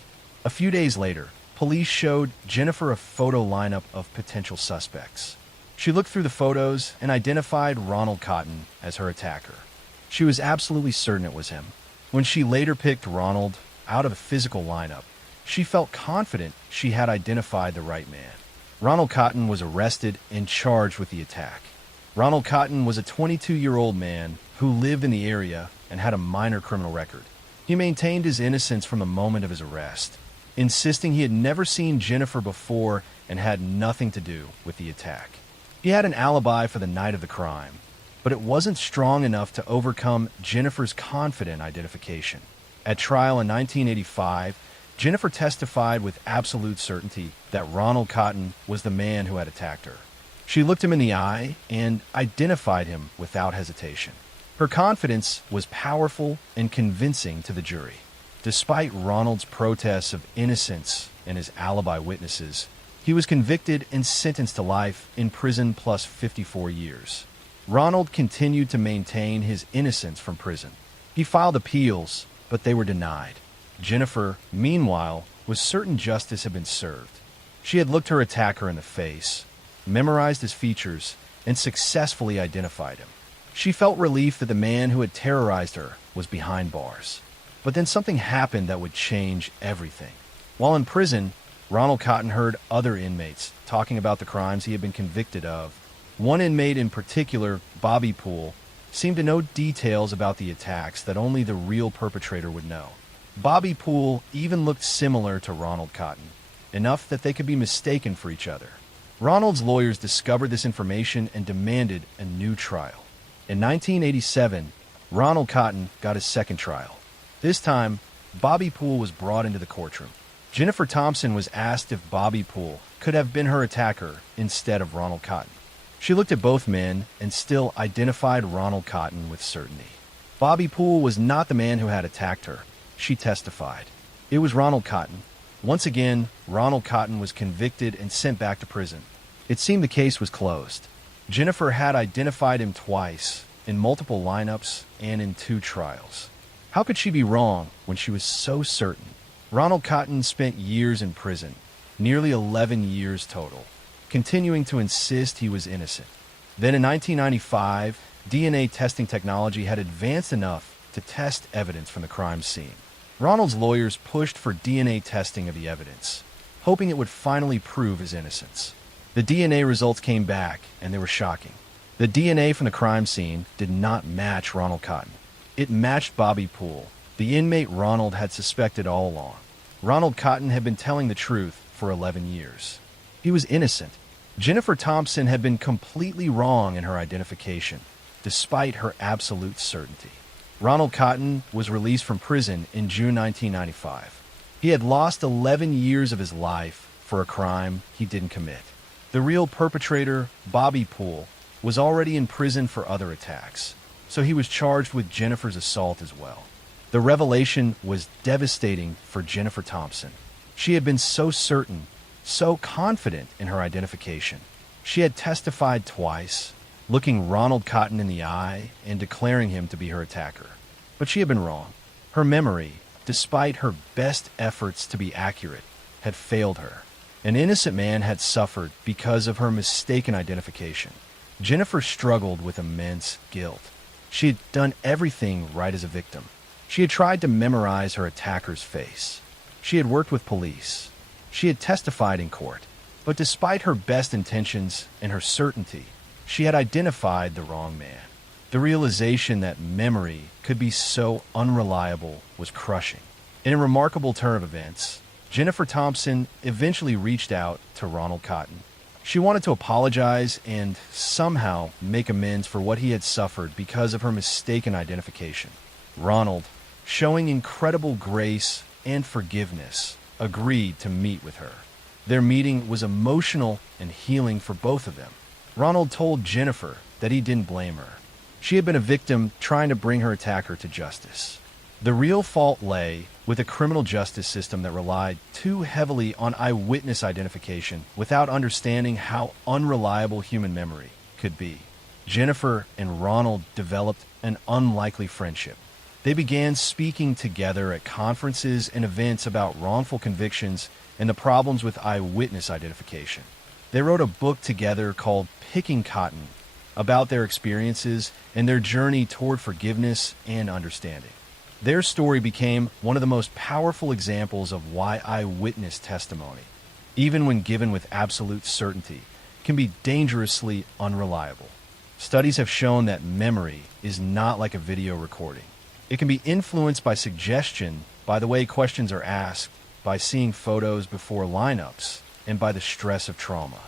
A few days later, police showed Jennifer a photo lineup of potential suspects. She looked through the photos and identified Ronald Cotton as her attacker. She was absolutely certain it was him. When she later picked Ronald out of a physical lineup, she felt confident she had identified the right man. Ronald Cotton was arrested and charged with the attack. Ronald Cotton was a 22-year-old man who lived in the area and had a minor criminal record. He maintained his innocence from the moment of his arrest, insisting he had never seen Jennifer before and had nothing to do with the attack. He had an alibi for the night of the crime, but it wasn't strong enough to overcome Jennifer's confident identification. At trial in 1985, Jennifer testified with absolute certainty that Ronald Cotton was the man who had attacked her. She looked him in the eye and identified him without hesitation. Her confidence was powerful and convincing to the jury. Despite Ronald's protests of innocence and his alibi witnesses, he was convicted and sentenced to life in prison plus 54 years. Ronald continued to maintain his innocence from prison. He filed appeals, but they were denied. Jennifer, meanwhile, was certain justice had been served. She had looked her attacker in the face, memorized his features, and successfully identified him. She felt relief that the man who had terrorized her was behind bars. But then something happened that would change everything. While in prison, Ronald Cotton heard other inmates talking about the crimes he had been convicted of. One inmate in particular, Bobby Poole, seemed to know details about the attacks that only the real perpetrator would know. Bobby Poole even looked similar to Ronald Cotton, enough that they could be mistaken for each other. Ronald's lawyers discovered this information and demanded a new trial. In 1987, Ronald Cotton got his second trial. This time, Bobby Poole was brought into the courtroom. Jennifer Thompson was asked if Bobby Poole could have been her attacker instead of Ronald Cotton. She looked at both men and still identified Ronald Cotton with certainty. Bobby Poole was not the man who had attacked her, she testified. It was Ronald Cotton. Once again, Ronald Cotton was convicted and sent back to prison. It seemed the case was closed. Jennifer had identified him twice, in multiple lineups and in 2 trials. How could she be wrong when she was so certain? Ronald Cotton spent years in prison, nearly 11 years total, continuing to insist he was innocent. Then in 1995, DNA testing technology had advanced enough to test evidence from the crime scene. Ronald's lawyers pushed for DNA testing of the evidence, hoping it would finally prove his innocence. The DNA results came back, and they were shocking. The DNA from the crime scene did not match Ronald Cotton. It matched Bobby Poole, the inmate Ronald had suspected all along. Ronald Cotton had been telling the truth for 11 years. He was innocent. Jennifer Thompson had been completely wrong in her identification, despite her absolute certainty. Ronald Cotton was released from prison in June 1995. He had lost 11 years of his life for a crime he didn't commit. The real perpetrator, Bobby Poole, was already in prison for other attacks, so he was charged with Jennifer's assault as well. The revelation was devastating for Jennifer Thompson. She had been so certain, so confident in her identification. She had testified twice, looking Ronald Cotton in the eye and declaring him to be her attacker. But she had been wrong. Her memory, despite her best efforts to be accurate, had failed her. An innocent man had suffered because of her mistaken identification. Jennifer struggled with immense guilt. She had done everything right as a victim. She had tried to memorize her attacker's face. She had worked with police. She had testified in court. But despite her best intentions and her certainty, she had identified the wrong man. The realization that memory could be so unreliable was crushing. In a remarkable turn of events, Jennifer Thompson eventually reached out to Ronald Cotton. She wanted to apologize and somehow make amends for what he had suffered because of her mistaken identification. Ronald, showing incredible grace and forgiveness, agreed to meet with her. Their meeting was emotional and healing for both of them. Ronald told Jennifer that he didn't blame her. She had been a victim trying to bring her attacker to justice. The real fault lay with a criminal justice system that relied too heavily on eyewitness identification without understanding how unreliable human memory could be. Jennifer and Ronald developed an unlikely friendship. They began speaking together at conferences and events about wrongful convictions and the problems with eyewitness identification. They wrote a book together called Picking Cotton about their experiences and their journey toward forgiveness and understanding. Their story became one of the most powerful examples of why eyewitness testimony, even when given with absolute certainty, can be dangerously unreliable. Studies have shown that memory is not like a video recording. It can be influenced by suggestion, by the way questions are asked, by seeing photos before lineups, and by the stress of trauma.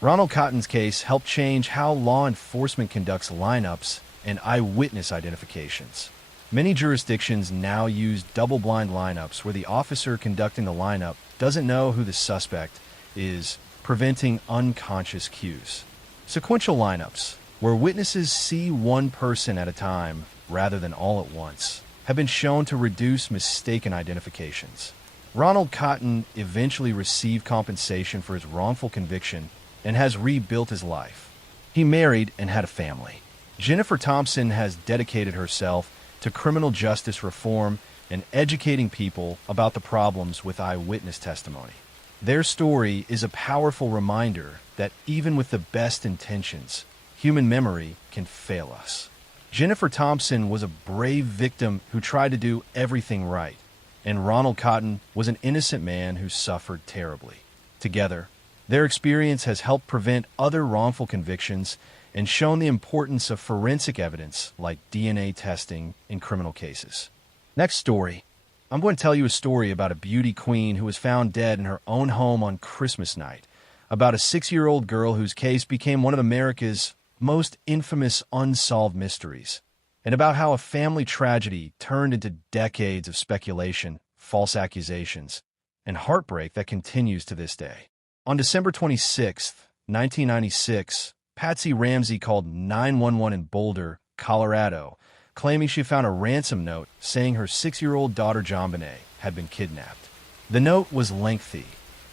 Ronald Cotton's case helped change how law enforcement conducts lineups and eyewitness identifications. Many jurisdictions now use double-blind lineups where the officer conducting the lineup doesn't know who the suspect is, preventing unconscious cues. Sequential lineups, where witnesses see one person at a time rather than all at once, have been shown to reduce mistaken identifications. Ronald Cotton eventually received compensation for his wrongful conviction and has rebuilt his life. He married and had a family. Jennifer Thompson has dedicated herself to criminal justice reform and educating people about the problems with eyewitness testimony. Their story is a powerful reminder that even with the best intentions, human memory can fail us. Jennifer Thompson was a brave victim who tried to do everything right, and Ronald Cotton was an innocent man who suffered terribly. Together, their experience has helped prevent other wrongful convictions and shown the importance of forensic evidence like DNA testing in criminal cases. Next story. I'm going to tell you a story about a beauty queen who was found dead in her own home on Christmas night, about a 6-year-old girl whose case became one of America's most infamous unsolved mysteries, and about how a family tragedy turned into decades of speculation, false accusations, and heartbreak that continues to this day. On December 26, 1996, Patsy Ramsey called 911 in Boulder, Colorado, claiming she found a ransom note saying her 6-year-old daughter JonBenet had been kidnapped. The note was lengthy,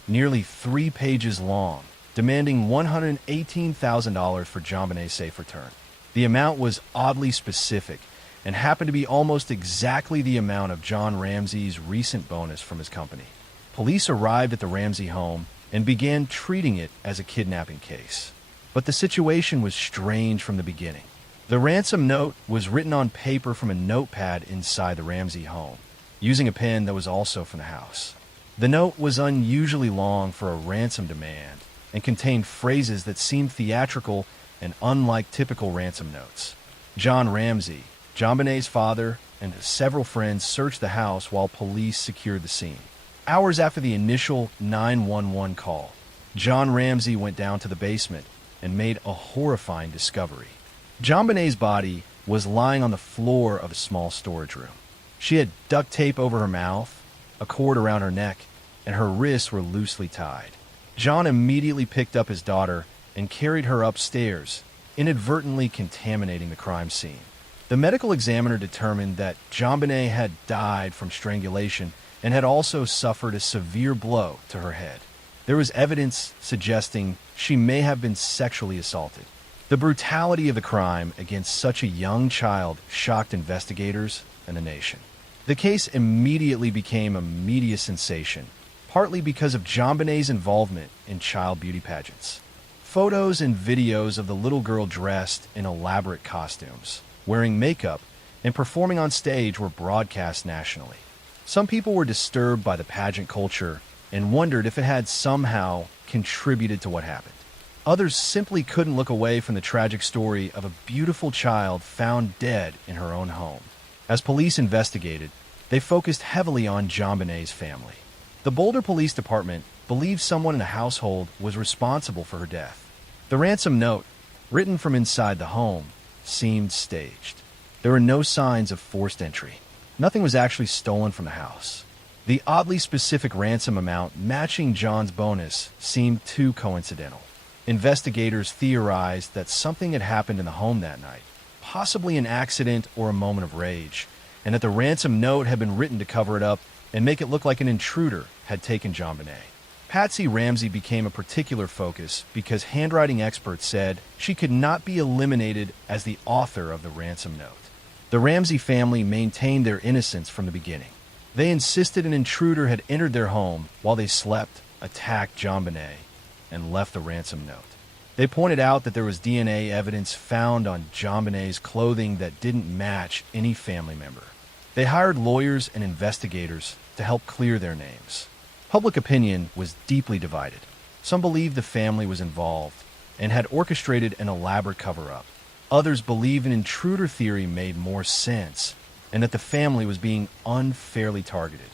nearly 3 pages long, demanding $118,000 for JonBenet's safe return. The amount was oddly specific and happened to be almost exactly the amount of John Ramsey's recent bonus from his company. Police arrived at the Ramsey home and began treating it as a kidnapping case. But the situation was strange from the beginning. The ransom note was written on paper from a notepad inside the Ramsey home, using a pen that was also from the house. The note was unusually long for a ransom demand and contained phrases that seemed theatrical and unlike typical ransom notes. John Ramsey, JonBenet's father, and several friends searched the house while police secured the scene. Hours after the initial 911 call, John Ramsey went down to the basement and made a horrifying discovery. JonBenet's body was lying on the floor of a small storage room. She had duct tape over her mouth, a cord around her neck, and her wrists were loosely tied. John immediately picked up his daughter and carried her upstairs, inadvertently contaminating the crime scene. The medical examiner determined that JonBenet had died from strangulation and had also suffered a severe blow to her head. There was evidence suggesting she may have been sexually assaulted. The brutality of the crime against such a young child shocked investigators and the nation. The case immediately became a media sensation, partly because of JonBenet's involvement in child beauty pageants. Photos and videos of the little girl dressed in elaborate costumes, wearing makeup, and performing on stage were broadcast nationally. Some people were disturbed by the pageant culture and wondered if it had somehow contributed to what happened. Others simply couldn't look away from the tragic story of a beautiful child found dead in her own home. As police investigated, they focused heavily on JonBenet's family. The Boulder Police Department believed someone in the household was responsible for her death. The ransom note, written from inside the home, seemed staged. There were no signs of forced entry. Nothing was actually stolen from the house. The oddly specific ransom amount matching John's bonus seemed too coincidental. Investigators theorized that something had happened in the home that night, possibly an accident or a moment of rage, and that the ransom note had been written to cover it up and make it look like an intruder had taken JonBenet. Patsy Ramsey became a particular focus because handwriting experts said she could not be eliminated as the author of the ransom note. The Ramsey family maintained their innocence from the beginning. They insisted an intruder had entered their home while they slept, attacked JonBenet, and left the ransom note. They pointed out that there was DNA evidence found on JonBenet's clothing that didn't match any family member. They hired lawyers and investigators to help clear their names. Public opinion was deeply divided. Some believed the family was involved and had orchestrated an elaborate cover-up. Others believed an intruder theory made more sense and that the family was being unfairly targeted.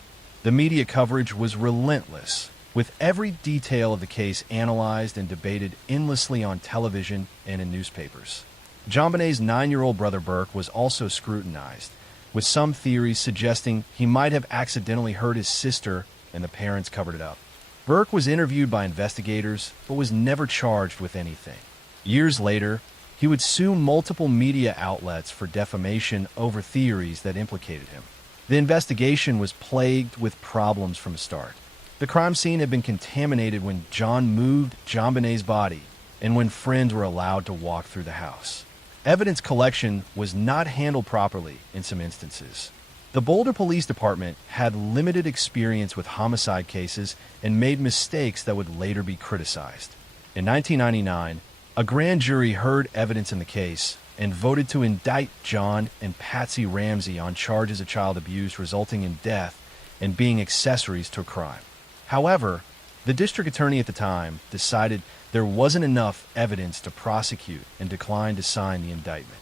The media coverage was relentless, with every detail of the case analyzed and debated endlessly on television and in newspapers. JonBenet's 9-year-old brother Burke was also scrutinized, with some theories suggesting he might have accidentally hurt his sister and the parents covered it up. Burke was interviewed by investigators, but was never charged with anything. Years later, he would sue multiple media outlets for defamation over theories that implicated him. The investigation was plagued with problems from the start. The crime scene had been contaminated when John moved JonBenet's body and when friends were allowed to walk through the house. Evidence collection was not handled properly in some instances. The Boulder Police Department had limited experience with homicide cases and made mistakes that would later be criticized. In 1999, a grand jury heard evidence in the case and voted to indict John and Patsy Ramsey on charges of child abuse resulting in death and being accessories to a crime. However, the district attorney at the time decided there wasn't enough evidence to prosecute and declined to sign the indictment.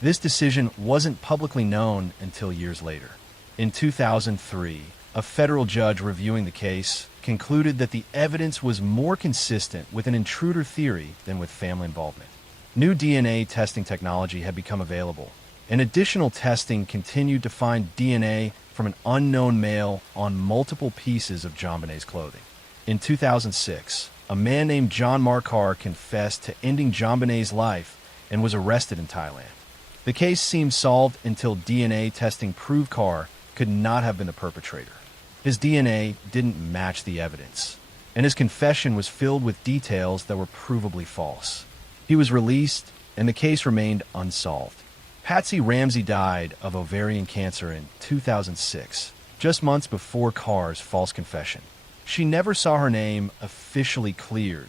This decision wasn't publicly known until years later. In 2003, a federal judge reviewing the case concluded that the evidence was more consistent with an intruder theory than with family involvement. New DNA testing technology had become available, and additional testing continued to find DNA from an unknown male on multiple pieces of JonBenét's clothing. In 2006, a man named John Markar confessed to ending JonBenét's life and was arrested in Thailand. The case seemed solved until DNA testing proved Carr could not have been the perpetrator. His DNA didn't match the evidence, and his confession was filled with details that were provably false. He was released, and the case remained unsolved. Patsy Ramsey died of ovarian cancer in 2006, just months before Carr's false confession. She never saw her name officially cleared,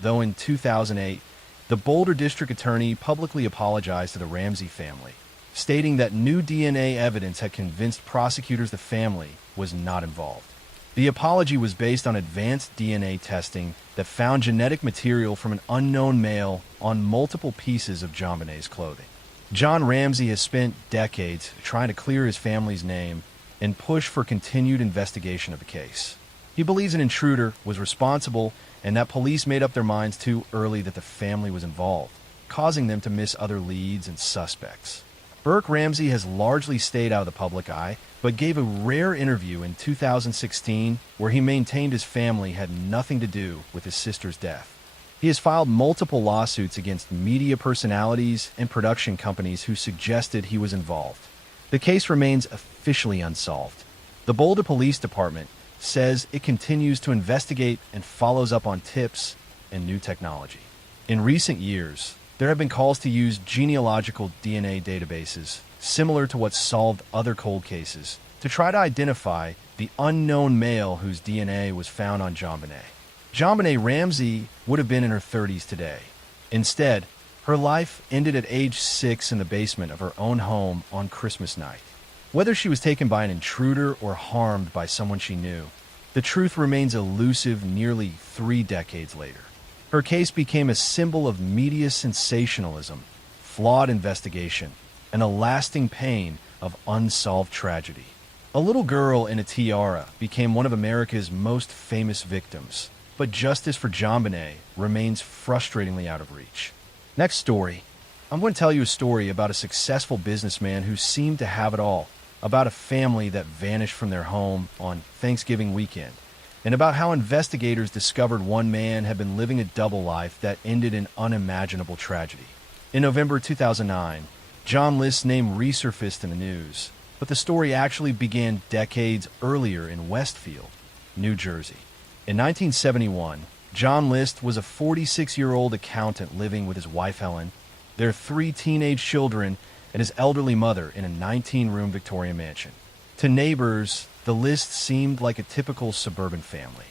though in 2008, the Boulder District Attorney publicly apologized to the Ramsey family, stating that new DNA evidence had convinced prosecutors the family was not involved. The apology was based on advanced DNA testing that found genetic material from an unknown male on multiple pieces of JonBenét's clothing. John Ramsey has spent decades trying to clear his family's name and push for continued investigation of the case. He believes an intruder was responsible and that police made up their minds too early that the family was involved, causing them to miss other leads and suspects. Burke Ramsey has largely stayed out of the public eye, but gave a rare interview in 2016 where he maintained his family had nothing to do with his sister's death. He has filed multiple lawsuits against media personalities and production companies who suggested he was involved. The case remains officially unsolved. The Boulder Police Department says it continues to investigate and follows up on tips and new technology. In recent years, there have been calls to use genealogical DNA databases, similar to what solved other cold cases, to try to identify the unknown male whose DNA was found on JonBenet. JonBenet Ramsey would have been in her 30s today. Instead, her life ended at age 6 in the basement of her own home on Christmas night. Whether she was taken by an intruder or harmed by someone she knew, the truth remains elusive nearly 3 decades later. Her case became a symbol of media sensationalism, flawed investigation, and a lasting pain of unsolved tragedy. A little girl in a tiara became one of America's most famous victims, but justice for JonBenet remains frustratingly out of reach. Next story. I'm going to tell you a story about a successful businessman who seemed to have it all, about a family that vanished from their home on Thanksgiving weekend, and about how investigators discovered one man had been living a double life that ended in unimaginable tragedy. In November 2009, John List's name resurfaced in the news, but the story actually began decades earlier in Westfield, New Jersey. In 1971, John List was a 46-year-old accountant living with his wife Helen, their 3 teenage children, and his elderly mother in a 19-room Victorian mansion. To neighbors, the List seemed like a typical suburban family.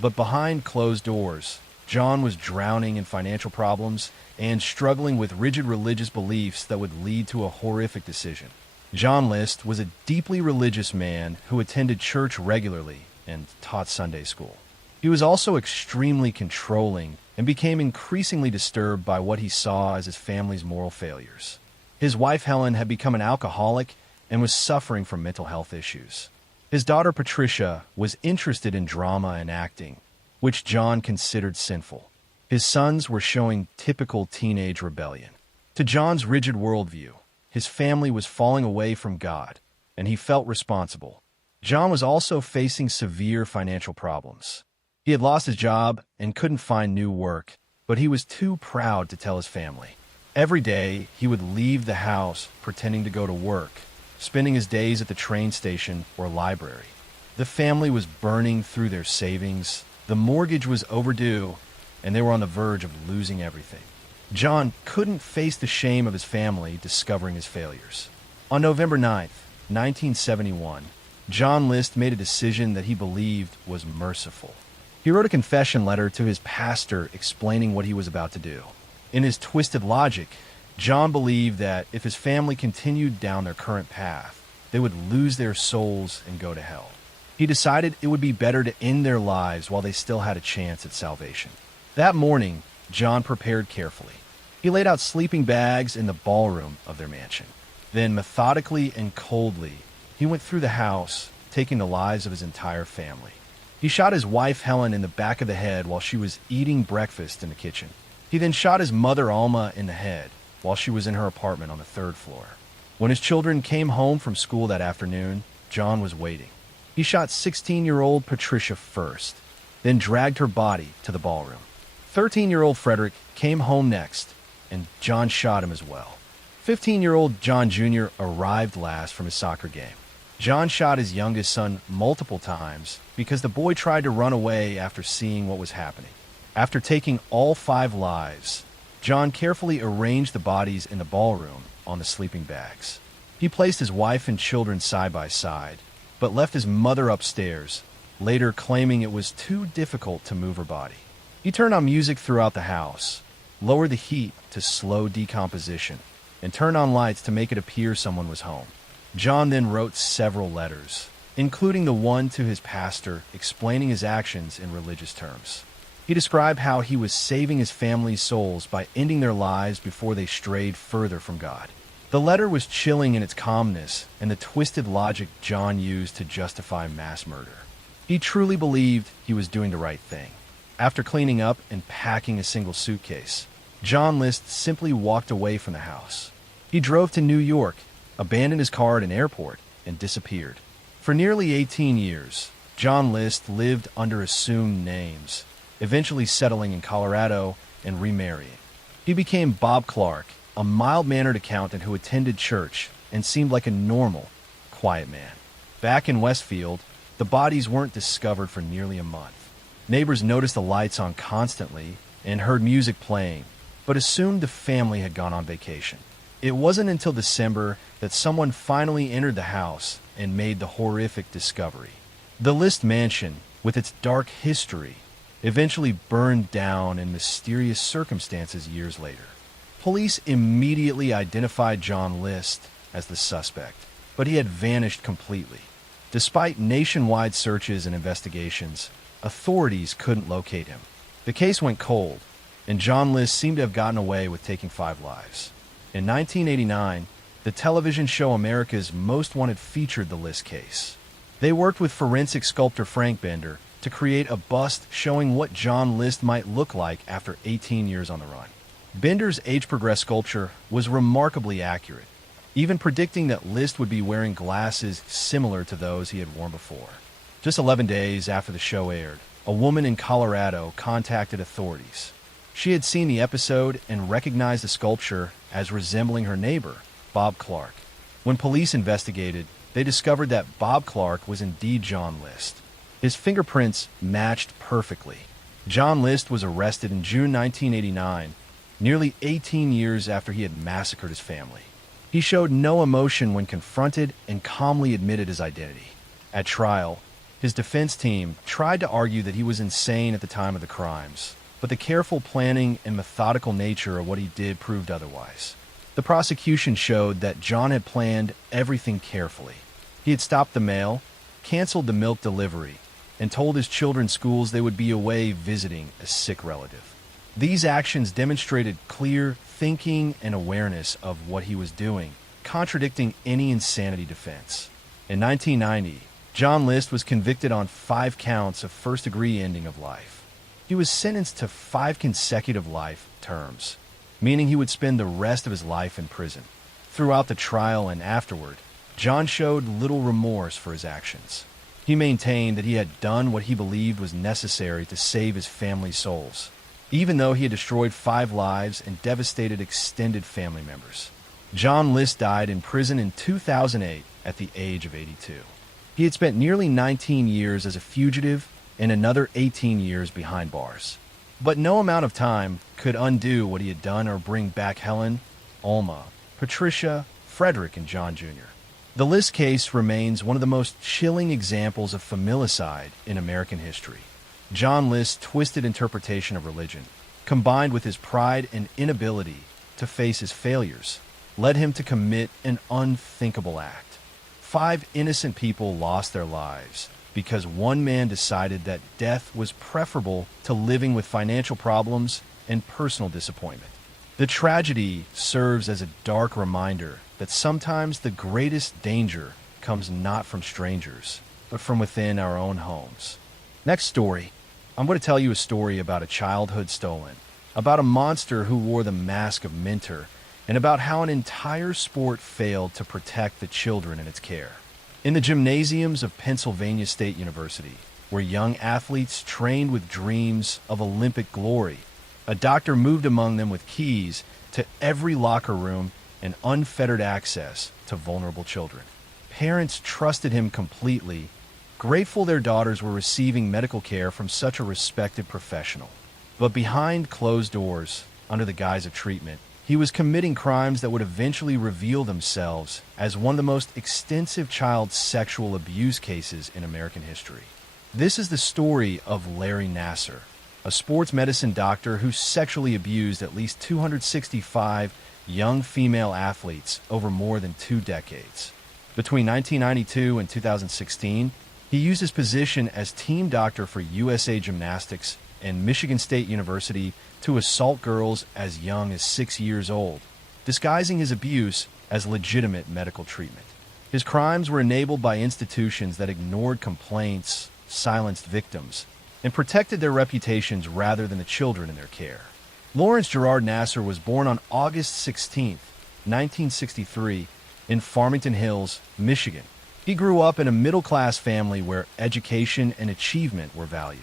But behind closed doors, John was drowning in financial problems and struggling with rigid religious beliefs that would lead to a horrific decision. John List was a deeply religious man who attended church regularly and taught Sunday school. He was also extremely controlling and became increasingly disturbed by what he saw as his family's moral failures. His wife Helen had become an alcoholic and was suffering from mental health issues. His daughter Patricia was interested in drama and acting, which John considered sinful. His sons were showing typical teenage rebellion. To John's rigid worldview, his family was falling away from God, and he felt responsible. John was also facing severe financial problems. He had lost his job and couldn't find new work, but he was too proud to tell his family. Every day, he would leave the house pretending to go to work, spending his days at the train station or library. The family was burning through their savings, the mortgage was overdue, and they were on the verge of losing everything. John couldn't face the shame of his family discovering his failures. On November 9th, 1971, John List made a decision that he believed was merciful. He wrote a confession letter to his pastor explaining what he was about to do. In his twisted logic, John believed that if his family continued down their current path, they would lose their souls and go to hell. He decided it would be better to end their lives while they still had a chance at salvation. That morning, John prepared carefully. He laid out sleeping bags in the ballroom of their mansion. Then, methodically and coldly, he went through the house, taking the lives of his entire family. He shot his wife Helen in the back of the head while she was eating breakfast in the kitchen. He then shot his mother Alma in the head while she was in her apartment on the third floor. When his children came home from school that afternoon, John was waiting. He shot 16-year-old Patricia first, then dragged her body to the ballroom. 13-year-old Frederick came home next, and John shot him as well. 15-year-old John Jr. arrived last from his soccer game. John shot his youngest son multiple times because the boy tried to run away after seeing what was happening. After taking all 5 lives, John carefully arranged the bodies in the ballroom on the sleeping bags. He placed his wife and children side by side, but left his mother upstairs, later claiming it was too difficult to move her body. He turned on music throughout the house, lowered the heat to slow decomposition, and turned on lights to make it appear someone was home. John then wrote several letters, including the one to his pastor explaining his actions in religious terms. He described how he was saving his family's souls by ending their lives before they strayed further from God. The letter was chilling in its calmness and the twisted logic John used to justify mass murder. He truly believed he was doing the right thing. After cleaning up and packing a single suitcase, John List simply walked away from the house. He drove to New York, abandoned his car at an airport, and disappeared. For nearly 18 years, John List lived under assumed names, eventually settling in Colorado and remarrying. He became Bob Clark, a mild-mannered accountant who attended church and seemed like a normal, quiet man. Back in Westfield, the bodies weren't discovered for nearly a month. Neighbors noticed the lights on constantly and heard music playing, but assumed the family had gone on vacation. It wasn't until December that someone finally entered the house and made the horrific discovery. The List mansion, with its dark history, eventually burned down in mysterious circumstances years later. Police immediately identified John List as the suspect, but he had vanished completely. Despite nationwide searches and investigations, authorities couldn't locate him. The case went cold, and John List seemed to have gotten away with taking 5 lives. In 1989, the television show America's Most Wanted featured the List case. They worked with forensic sculptor Frank Bender to create a bust showing what John List might look like after 18 years on the run. Bender's age-progressed sculpture was remarkably accurate, even predicting that List would be wearing glasses similar to those he had worn before. Just 11 days after the show aired, a woman in Colorado contacted authorities. She had seen the episode and recognized the sculpture as resembling her neighbor, Bob Clark. When police investigated, they discovered that Bob Clark was indeed John List. His fingerprints matched perfectly. John List was arrested in June 1989, nearly 18 years after he had massacred his family. He showed no emotion when confronted and calmly admitted his identity. At trial, his defense team tried to argue that he was insane at the time of the crimes, but the careful planning and methodical nature of what he did proved otherwise. The prosecution showed that John had planned everything carefully. He had stopped the mail, canceled the milk delivery, and told his children's schools they would be away visiting a sick relative. These actions demonstrated clear thinking and awareness of what he was doing, contradicting any insanity defense. In 1990, John List was convicted on 5 counts of first-degree ending of life. He was sentenced to 5 consecutive life terms, meaning he would spend the rest of his life in prison. Throughout the trial and afterward, John showed little remorse for his actions. He maintained that he had done what he believed was necessary to save his family's souls, even though he had destroyed 5 lives and devastated extended family members. John List died in prison in 2008 at the age of 82. He had spent nearly 19 years as a fugitive and another 18 years behind bars. But no amount of time could undo what he had done or bring back Helen, Alma, Patricia, Frederick, and John Jr. The List case remains one of the most chilling examples of familicide in American history. John List's twisted interpretation of religion, combined with his pride and inability to face his failures, led him to commit an unthinkable act. 5 innocent people lost their lives because one man decided that death was preferable to living with financial problems and personal disappointment. The tragedy serves as a dark reminder that sometimes the greatest danger comes not from strangers, but from within our own homes. Next story. I'm going to tell you a story about a childhood stolen, about a monster who wore the mask of Minter, and about how an entire sport failed to protect the children in its care. In the gymnasiums of Pennsylvania State University, where young athletes trained with dreams of Olympic glory, a doctor moved among them with keys to every locker room and unfettered access to vulnerable children. Parents trusted him completely, grateful their daughters were receiving medical care from such a respected professional. But behind closed doors, under the guise of treatment, he was committing crimes that would eventually reveal themselves as one of the most extensive child sexual abuse cases in American history. This is the story of Larry Nassar, a sports medicine doctor who sexually abused at least 265 young female athletes over more than 2 decades. Between 1992 and 2016, he used his position as team doctor for USA Gymnastics and Michigan State University to assault girls as young as 6 years old, disguising his abuse as legitimate medical treatment. His crimes were enabled by institutions that ignored complaints, silenced victims, and protected their reputations rather than the children in their care. Lawrence Gerard Nassar was born on August 16, 1963, in Farmington Hills, Michigan. He grew up in a middle-class family where education and achievement were valued.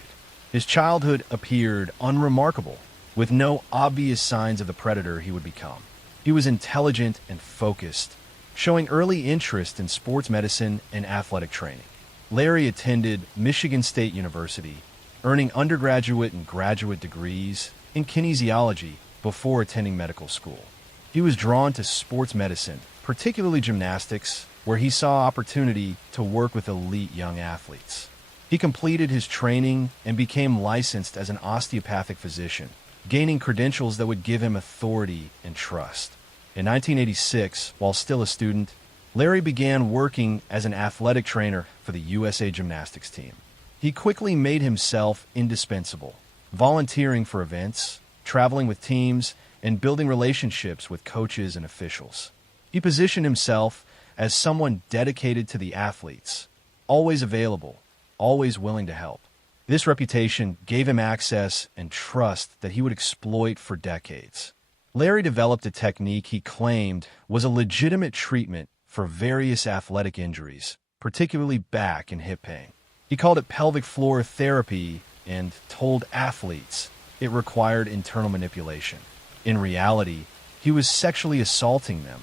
His childhood appeared unremarkable, with no obvious signs of the predator he would become. He was intelligent and focused, showing early interest in sports medicine and athletic training. Larry attended Michigan State University, earning undergraduate and graduate degrees in kinesiology before attending medical school. He was drawn to sports medicine, particularly gymnastics, where he saw opportunity to work with elite young athletes. He completed his training and became licensed as an osteopathic physician, gaining credentials that would give him authority and trust. In 1986, while still a student, Larry began working as an athletic trainer for the USA Gymnastics team. He quickly made himself indispensable, volunteering for events, traveling with teams, and building relationships with coaches and officials. He positioned himself as someone dedicated to the athletes, always available, always willing to help. This reputation gave him access and trust that he would exploit for decades. Larry developed a technique he claimed was a legitimate treatment for various athletic injuries, particularly back and hip pain. He called it pelvic floor therapy and told athletes it required internal manipulation. In reality, he was sexually assaulting them,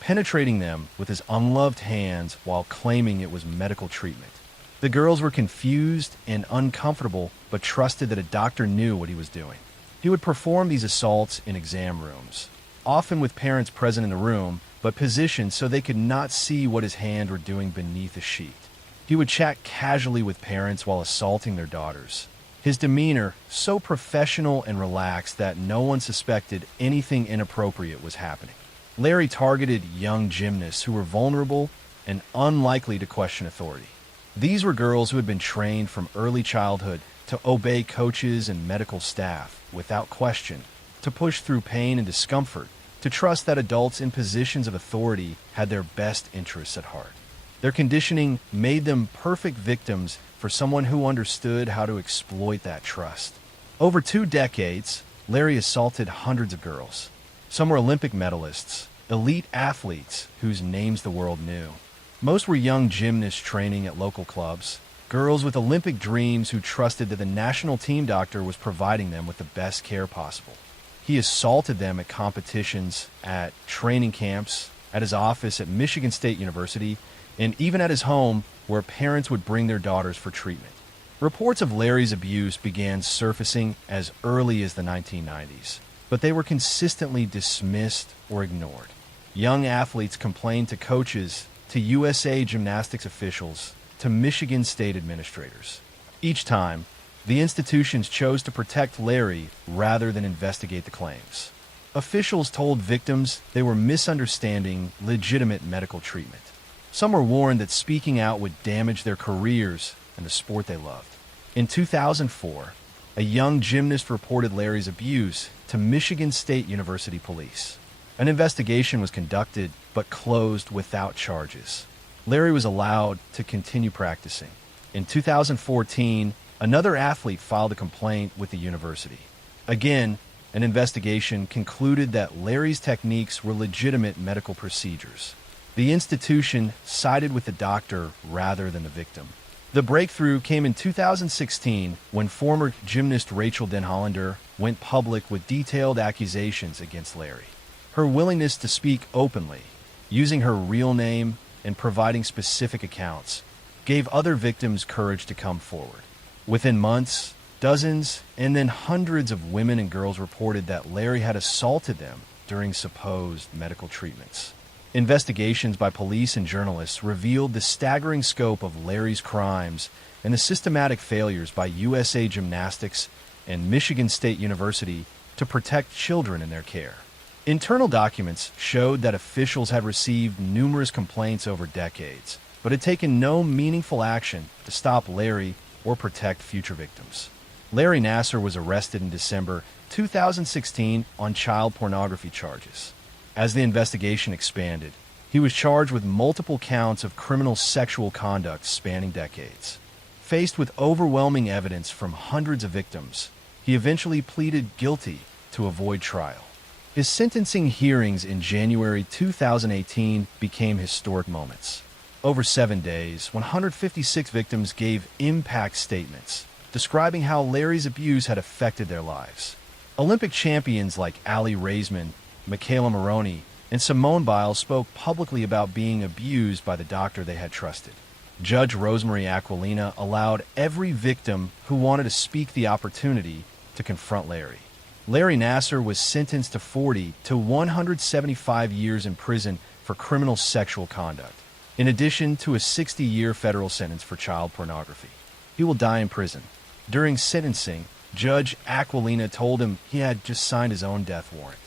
penetrating them with his unloved hands while claiming it was medical treatment. The girls were confused and uncomfortable, but trusted that a doctor knew what he was doing. He would perform these assaults in exam rooms, often with parents present in the room, but positioned so they could not see what his hands were doing beneath a sheet. He would chat casually with parents while assaulting their daughters. His demeanor so professional and relaxed that no one suspected anything inappropriate was happening. Larry targeted young gymnasts who were vulnerable and unlikely to question authority. These were girls who had been trained from early childhood to obey coaches and medical staff without question, to push through pain and discomfort, to trust that adults in positions of authority had their best interests at heart. Their conditioning made them perfect victims for someone who understood how to exploit that trust. Over 2 decades, Larry assaulted hundreds of girls. Some were Olympic medalists, elite athletes whose names the world knew. Most were young gymnasts training at local clubs, girls with Olympic dreams who trusted that the national team doctor was providing them with the best care possible. He assaulted them at competitions, at training camps, at his office at Michigan State University, and even at his home where parents would bring their daughters for treatment. Reports of Larry's abuse began surfacing as early as the 1990s, but they were consistently dismissed or ignored. Young athletes complained to coaches, to USA Gymnastics officials, to Michigan State administrators. Each time, the institutions chose to protect Larry rather than investigate the claims. Officials told victims they were misunderstanding legitimate medical treatment. Some were warned that speaking out would damage their careers and the sport they loved. In 2004, a young gymnast reported Larry's abuse to Michigan State University police. An investigation was conducted but closed without charges. Larry was allowed to continue practicing. In 2014, another athlete filed a complaint with the university. Again, an investigation concluded that Larry's techniques were legitimate medical procedures. The institution sided with the doctor rather than the victim. The breakthrough came in 2016 when former gymnast Rachel Den Hollander went public with detailed accusations against Larry. Her willingness to speak openly, using her real name and providing specific accounts, gave other victims courage to come forward. Within months, dozens and then hundreds of women and girls reported that Larry had assaulted them during supposed medical treatments. Investigations by police and journalists revealed the staggering scope of Larry's crimes and the systematic failures by USA Gymnastics and Michigan State University to protect children in their care. Internal documents showed that officials had received numerous complaints over decades, but had taken no meaningful action to stop Larry or protect future victims. Larry Nassar was arrested in December 2016 on child pornography charges. As the investigation expanded, he was charged with multiple counts of criminal sexual conduct spanning decades. Faced with overwhelming evidence from hundreds of victims, he eventually pleaded guilty to avoid trial. His sentencing hearings in January 2018 became historic moments. Over 7 days, 156 victims gave impact statements describing how Larry's abuse had affected their lives. Olympic champions like Ali Raisman, Michaela Maroney, and Simone Biles spoke publicly about being abused by the doctor they had trusted. Judge Rosemary Aquilina allowed every victim who wanted to speak the opportunity to confront Larry. Larry Nassar was sentenced to 40 to 175 years in prison for criminal sexual conduct, in addition to a 60-year federal sentence for child pornography. He will die in prison. During sentencing, Judge Aquilina told him he had just signed his own death warrant.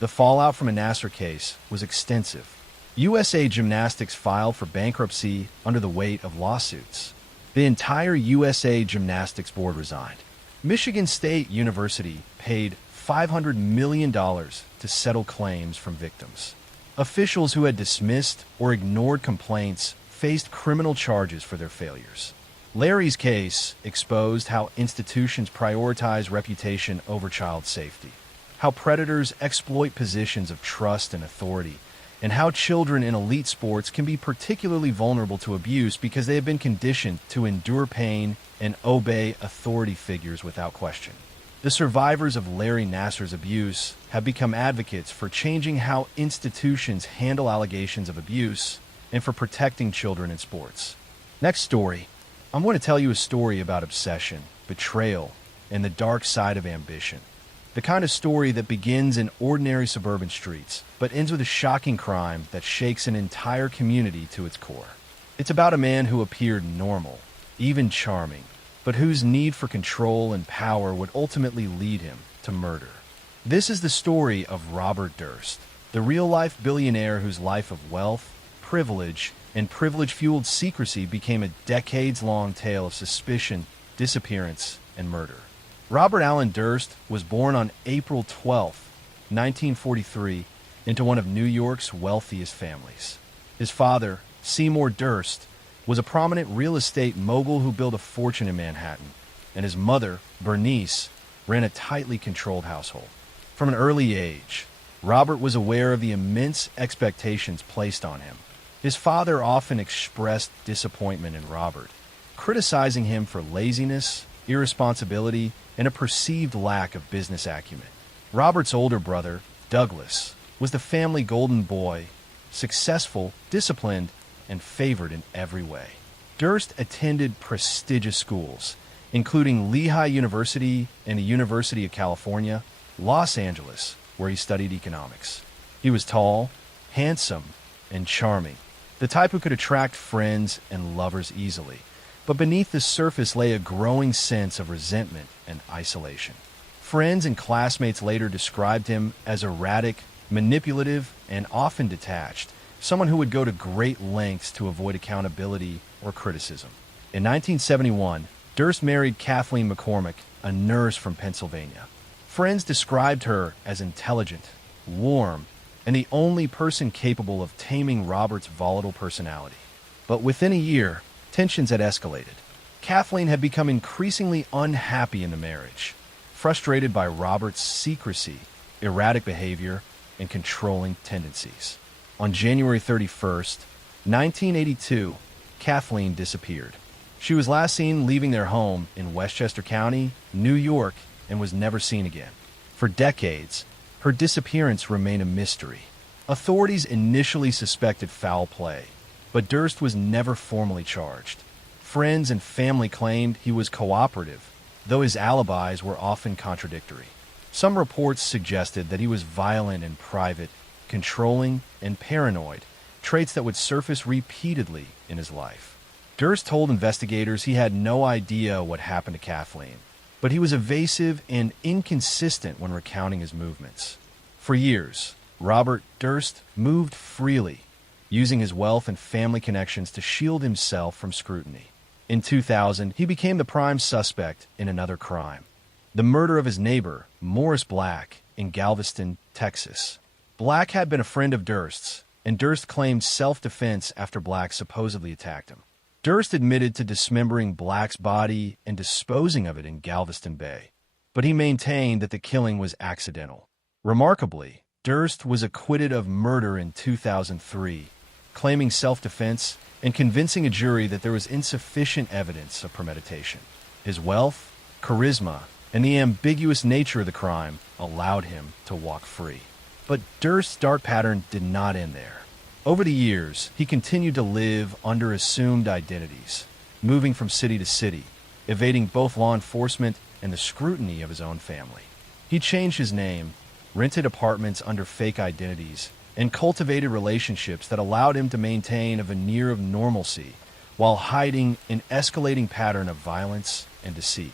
The fallout from a Nassar case was extensive. USA Gymnastics filed for bankruptcy under the weight of lawsuits. The entire USA Gymnastics board resigned. Michigan State University paid $500 million to settle claims from victims. Officials who had dismissed or ignored complaints faced criminal charges for their failures. Larry's case exposed how institutions prioritize reputation over child safety, how predators exploit positions of trust and authority, and how children in elite sports can be particularly vulnerable to abuse because they have been conditioned to endure pain and obey authority figures without question. The survivors of Larry Nassar's abuse have become advocates for changing how institutions handle allegations of abuse and for protecting children in sports. Next story, I'm going to tell you a story about obsession, betrayal, and the dark side of ambition. The kind of story that begins in ordinary suburban streets, but ends with a shocking crime that shakes an entire community to its core. It's about a man who appeared normal, even charming, but whose need for control and power would ultimately lead him to murder. This is the story of Robert Durst, the real-life billionaire whose life of wealth, privilege, and privilege-fueled secrecy became a decades-long tale of suspicion, disappearance, and murder. Robert Allen Durst was born on April 12, 1943, into one of New York's wealthiest families. His father, Seymour Durst, was a prominent real estate mogul who built a fortune in Manhattan, and his mother, Bernice, ran a tightly controlled household. From an early age, Robert was aware of the immense expectations placed on him. His father often expressed disappointment in Robert, criticizing him for laziness, irresponsibility, and a perceived lack of business acumen. Robert's older brother, Douglas, was the family golden boy, successful, disciplined, and favored in every way. Durst attended prestigious schools including Lehigh University and the University of California, Los Angeles, where he studied economics. He was tall, handsome, and charming, the type who could attract friends and lovers easily. But beneath the surface lay a growing sense of resentment and isolation. Friends and classmates later described him as erratic, manipulative, and often detached, someone who would go to great lengths to avoid accountability or criticism. In 1971, Durst married Kathleen McCormick, a nurse from Pennsylvania. Friends described her as intelligent, warm, and the only person capable of taming Robert's volatile personality. But within a year, tensions had escalated. Kathleen had become increasingly unhappy in the marriage, frustrated by Robert's secrecy, erratic behavior, and controlling tendencies. On January 31st, 1982, Kathleen disappeared. She was last seen leaving their home in Westchester County, New York, and was never seen again. For decades, her disappearance remained a mystery. Authorities initially suspected foul play, but Durst was never formally charged. Friends and family claimed he was cooperative, though his alibis were often contradictory. Some reports suggested that he was violent in private, controlling, and paranoid, traits that would surface repeatedly in his life. Durst told investigators he had no idea what happened to Kathleen, but he was evasive and inconsistent when recounting his movements. For years, Robert Durst moved freely, using his wealth and family connections to shield himself from scrutiny. In 2000, he became the prime suspect in another crime, the murder of his neighbor, Morris Black, in Galveston, Texas. Black had been a friend of Durst's, and Durst claimed self-defense after Black supposedly attacked him. Durst admitted to dismembering Black's body and disposing of it in Galveston Bay, but he maintained that the killing was accidental. Remarkably, Durst was acquitted of murder in 2003, claiming self-defense and convincing a jury that there was insufficient evidence of premeditation. His wealth, charisma, and the ambiguous nature of the crime allowed him to walk free. But Durst's dark pattern did not end there. Over the years, he continued to live under assumed identities, moving from city to city, evading both law enforcement and the scrutiny of his own family. He changed his name, rented apartments under fake identities, and cultivated relationships that allowed him to maintain a veneer of normalcy while hiding an escalating pattern of violence and deceit.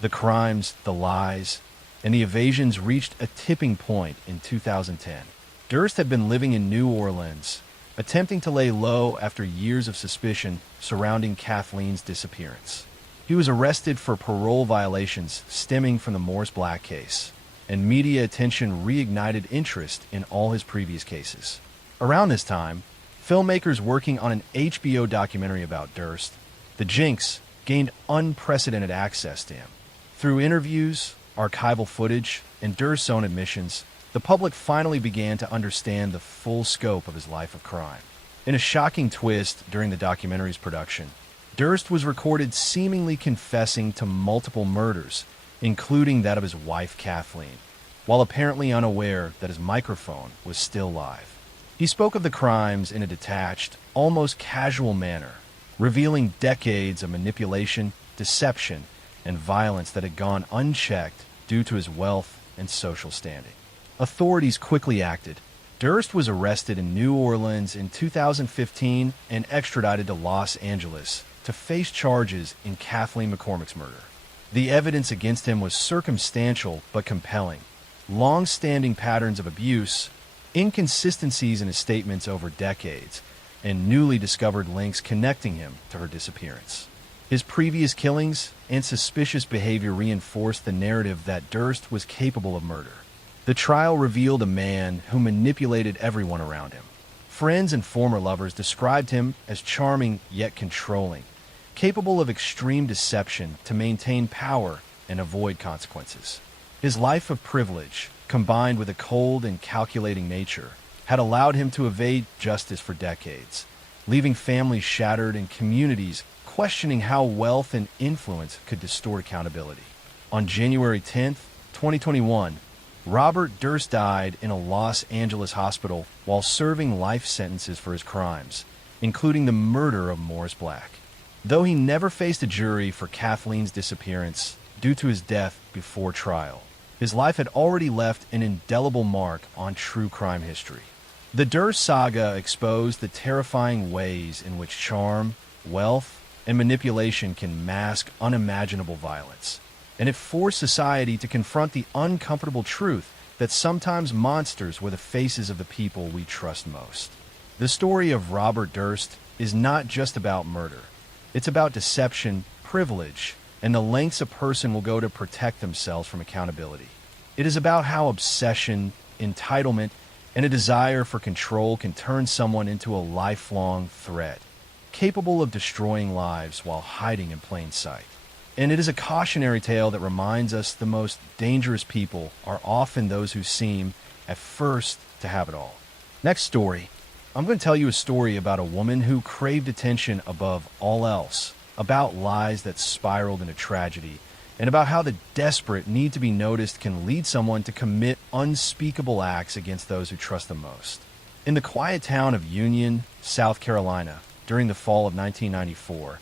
The crimes, the lies, and the evasions reached a tipping point in 2010. Durst had been living in New Orleans, attempting to lay low after years of suspicion surrounding Kathleen's disappearance. He was arrested for parole violations stemming from the Morris Black case, and media attention reignited interest in all his previous cases. Around this time, filmmakers working on an HBO documentary about Durst, The Jinx, gained unprecedented access to him. Through interviews, archival footage, and Durst's own admissions, the public finally began to understand the full scope of his life of crime. In a shocking twist during the documentary's production, Durst was recorded seemingly confessing to multiple murders, including that of his wife Kathleen, while apparently unaware that his microphone was still live. He spoke of the crimes in a detached, almost casual manner, revealing decades of manipulation, deception, and violence that had gone unchecked due to his wealth and social standing. Authorities quickly acted. Durst was arrested in New Orleans in 2015 and extradited to Los Angeles to face charges in Kathleen McCormick's murder. The evidence against him was circumstantial but compelling. Long-standing patterns of abuse, inconsistencies in his statements over decades, and newly discovered links connecting him to her disappearance. His previous killings and suspicious behavior reinforced the narrative that Durst was capable of murder. The trial revealed a man who manipulated everyone around him. Friends and former lovers described him as charming yet controlling, capable of extreme deception to maintain power and avoid consequences. His life of privilege, combined with a cold and calculating nature, had allowed him to evade justice for decades, leaving families shattered and communities questioning how wealth and influence could distort accountability. On January 10, 2021, Robert Durst died in a Los Angeles hospital while serving life sentences for his crimes, including the murder of Morris Black. Though he never faced a jury for Kathleen's disappearance due to his death before trial, his life had already left an indelible mark on true crime history. The Durst saga exposed the terrifying ways in which charm, wealth, and manipulation can mask unimaginable violence, and it forced society to confront the uncomfortable truth that sometimes monsters were the faces of the people we trust most. The story of Robert Durst is not just about murder. It's about deception, privilege, and the lengths a person will go to protect themselves from accountability. It is about how obsession, entitlement, and a desire for control can turn someone into a lifelong threat, capable of destroying lives while hiding in plain sight. And it is a cautionary tale that reminds us the most dangerous people are often those who seem, at first, to have it all. Next story. I'm going to tell you a story about a woman who craved attention above all else, about lies that spiraled into tragedy, and about how the desperate need to be noticed can lead someone to commit unspeakable acts against those who trust them most. In the quiet town of Union, South Carolina, during the fall of 1994,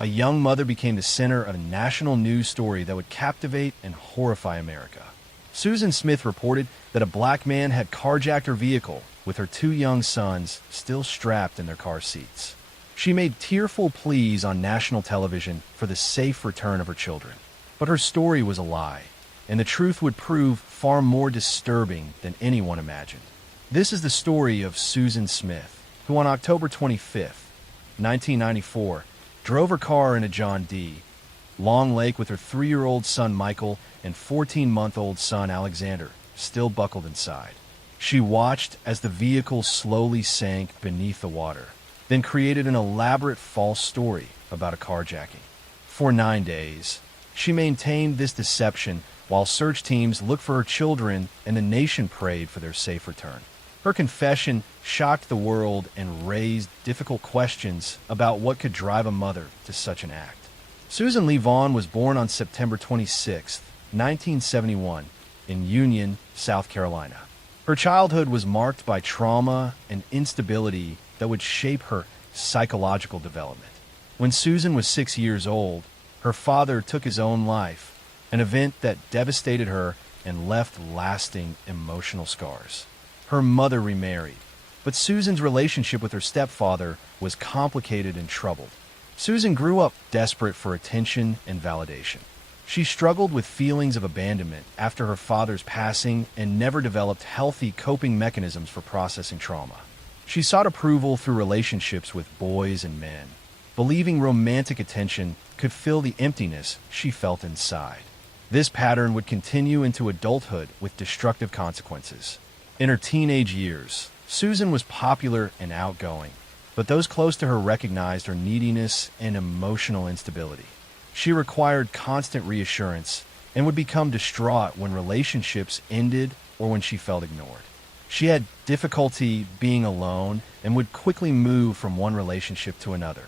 a young mother became the center of a national news story that would captivate and horrify America. Susan Smith reported that a black man had carjacked her vehicle with her 2 young sons still strapped in their car seats. She made tearful pleas on national television for the safe return of her children. But her story was a lie, and the truth would prove far more disturbing than anyone imagined. This is the story of Susan Smith, who on October 25th, 1994, drove her car in a John D. Long Lake with her 3-year-old son Michael and 14-month-old son Alexander, still buckled inside. She watched as the vehicle slowly sank beneath the water, then created an elaborate false story about a carjacking. For 9 days, she maintained this deception while search teams looked for her children and the nation prayed for their safe return. Her confession shocked the world and raised difficult questions about what could drive a mother to such an act. Susan Lee Vaughn was born on September 26, 1971, in Union, South Carolina. Her childhood was marked by trauma and instability that would shape her psychological development. When Susan was 6 years old, her father took his own life, an event that devastated her and left lasting emotional scars. Her mother remarried, but Susan's relationship with her stepfather was complicated and troubled. Susan grew up desperate for attention and validation. She struggled with feelings of abandonment after her father's passing and never developed healthy coping mechanisms for processing trauma. She sought approval through relationships with boys and men, believing romantic attention could fill the emptiness she felt inside. This pattern would continue into adulthood with destructive consequences. In her teenage years, Susan was popular and outgoing, but those close to her recognized her neediness and emotional instability. She required constant reassurance and would become distraught when relationships ended or when she felt ignored. She had difficulty being alone and would quickly move from one relationship to another.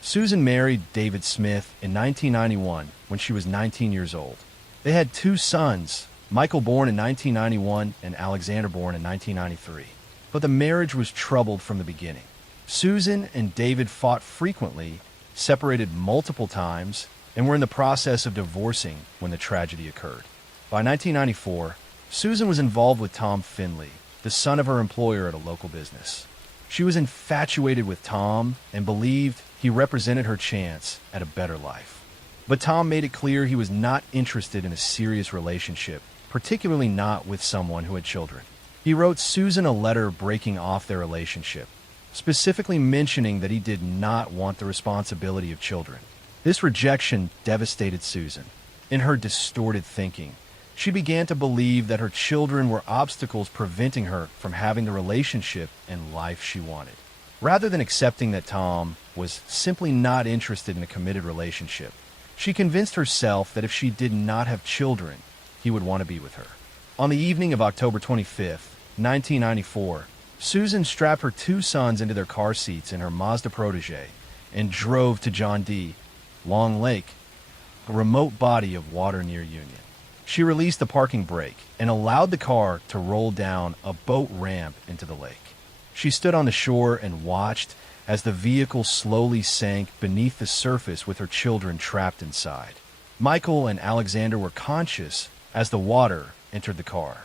Susan married David Smith in 1991 when she was 19 years old. They had 2 sons, Michael born in 1991 and Alexander born in 1993. But the marriage was troubled from the beginning. Susan and David fought frequently, separated multiple times, and were in the process of divorcing when the tragedy occurred. By 1994, Susan was involved with Tom Finley, the son of her employer at a local business. She was infatuated with Tom and believed he represented her chance at a better life. But Tom made it clear he was not interested in a serious relationship, particularly not with someone who had children. He wrote Susan a letter breaking off their relationship, specifically mentioning that he did not want the responsibility of children. This rejection devastated Susan. In her distorted thinking, she began to believe that her children were obstacles preventing her from having the relationship and life she wanted. Rather than accepting that Tom was simply not interested in a committed relationship, she convinced herself that if she did not have children, he would want to be with her. On the evening of October 25th, 1994, Susan strapped her 2 sons into their car seats in her Mazda Protege and drove to John D. Long Lake, a remote body of water near Union. She released the parking brake and allowed the car to roll down a boat ramp into the lake. She stood on the shore and watched as the vehicle slowly sank beneath the surface with her children trapped inside. Michael and Alexander were conscious as the water entered the car.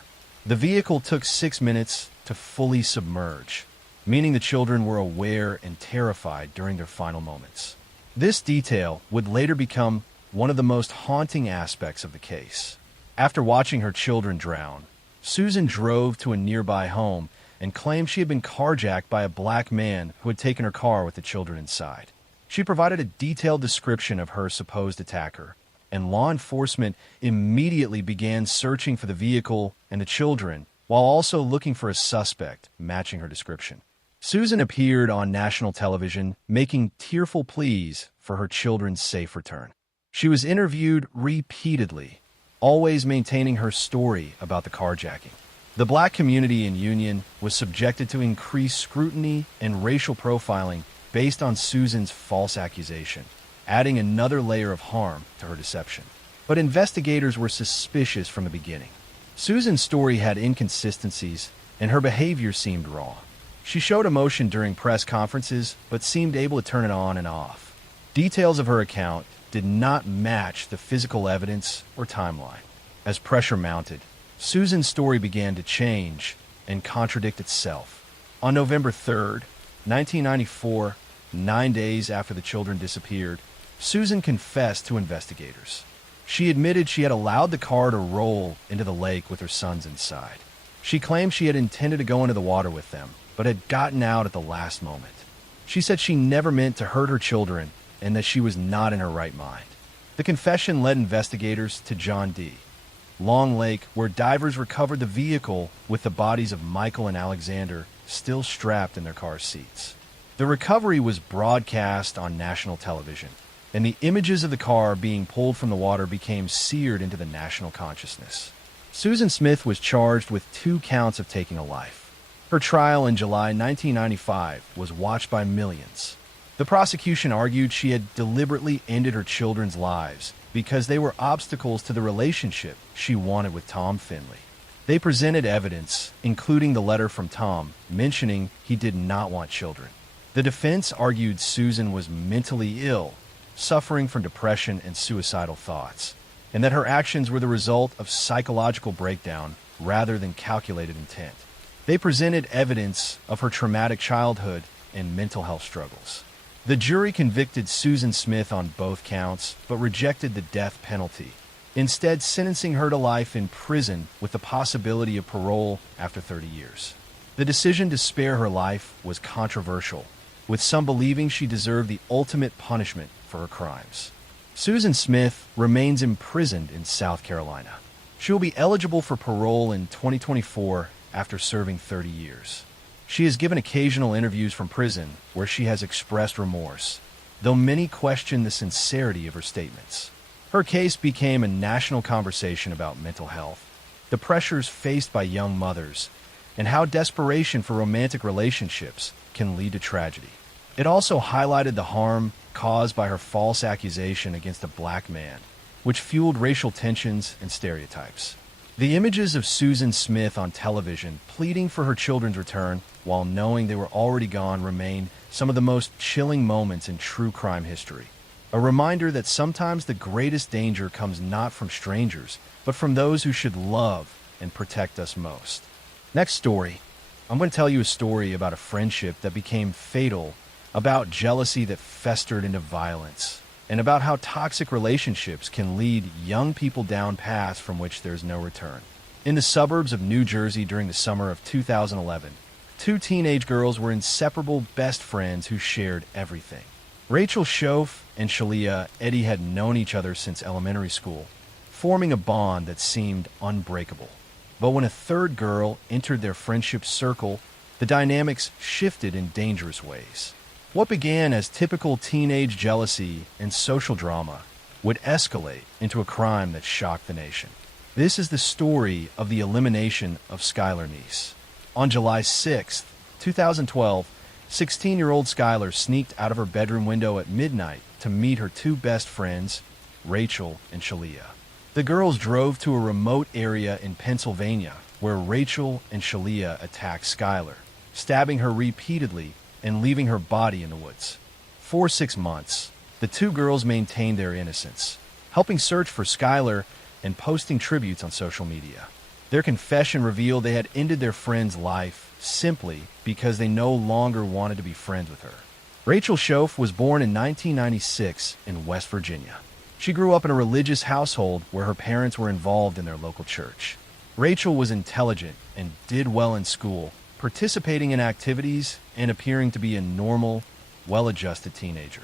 The vehicle took 6 minutes to fully submerge, meaning the children were aware and terrified during their final moments. This detail would later become one of the most haunting aspects of the case. After watching her children drown, Susan drove to a nearby home and claimed she had been carjacked by a black man who had taken her car with the children inside. She provided a detailed description of her supposed attacker, and law enforcement immediately began searching for the vehicle and the children, while also looking for a suspect matching her description. Susan appeared on national television, making tearful pleas for her children's safe return. She was interviewed repeatedly, always maintaining her story about the carjacking. The black community in Union was subjected to increased scrutiny and racial profiling based on Susan's false accusation, adding another layer of harm to her deception. But investigators were suspicious from the beginning. Susan's story had inconsistencies, and her behavior seemed raw. She showed emotion during press conferences, but seemed able to turn it on and off. Details of her account did not match the physical evidence or timeline. As pressure mounted, Susan's story began to change and contradict itself. On November 3rd, 1994, 9 days after the children disappeared, Susan confessed to investigators. She admitted she had allowed the car to roll into the lake with her sons inside. She claimed she had intended to go into the water with them, but had gotten out at the last moment. She said she never meant to hurt her children and that she was not in her right mind. The confession led investigators to John D. Long Lake, where divers recovered the vehicle with the bodies of Michael and Alexander still strapped in their car seats. The recovery was broadcast on national television, and the images of the car being pulled from the water became seared into the national consciousness. Susan Smith was charged with 2 counts of taking a life. Her trial in July 1995 was watched by millions. The prosecution argued she had deliberately ended her children's lives because they were obstacles to the relationship she wanted with Tom Finley. They presented evidence, including the letter from Tom, mentioning he did not want children. The defense argued Susan was mentally ill, suffering from depression and suicidal thoughts, and that her actions were the result of psychological breakdown rather than calculated intent. They presented evidence of her traumatic childhood and mental health struggles. The jury convicted Susan Smith on both counts, but rejected the death penalty, instead sentencing her to life in prison with the possibility of parole after 30 years. The decision to spare her life was controversial, with some believing she deserved the ultimate punishment for her crimes. Susan Smith remains imprisoned in South Carolina. She will be eligible for parole in 2024 after serving 30 years. She has given occasional interviews from prison where she has expressed remorse, though many question the sincerity of her statements. Her case became a national conversation about mental health, the pressures faced by young mothers, and how desperation for romantic relationships can lead to tragedy. It also highlighted the harm caused by her false accusation against a black man, which fueled racial tensions and stereotypes. The images of Susan Smith on television pleading for her children's return while knowing they were already gone remain some of the most chilling moments in true crime history. A reminder that sometimes the greatest danger comes not from strangers, but from those who should love and protect us most. Next story. I'm going to tell you a story about a friendship that became fatal, about jealousy that festered into violence, and about how toxic relationships can lead young people down paths from which there's no return. In the suburbs of New Jersey during the summer of 2011, 2 teenage girls were inseparable best friends who shared everything. Rachel Schoaf and Shalia Eddy had known each other since elementary school, forming a bond that seemed unbreakable. But when a third girl entered their friendship circle, the dynamics shifted in dangerous ways. What began as typical teenage jealousy and social drama would escalate into a crime that shocked the nation. This is the story of the elimination of Skylar Neese. On July 6, 2012, 16-year-old Skylar sneaked out of her bedroom window at midnight to meet her 2 best friends, Rachel and Shalia. The girls drove to a remote area in Pennsylvania where Rachel and Shalia attacked Skylar, stabbing her repeatedly and leaving her body in the woods. For 6 months, the two girls maintained their innocence, helping search for Skylar and posting tributes on social media. Their confession revealed they had ended their friend's life simply because they no longer wanted to be friends with her. Rachel Schoaf was born in 1996 in West Virginia. She grew up in a religious household where her parents were involved in their local church. Rachel was intelligent and did well in school, participating in activities and appearing to be a normal, well-adjusted teenager.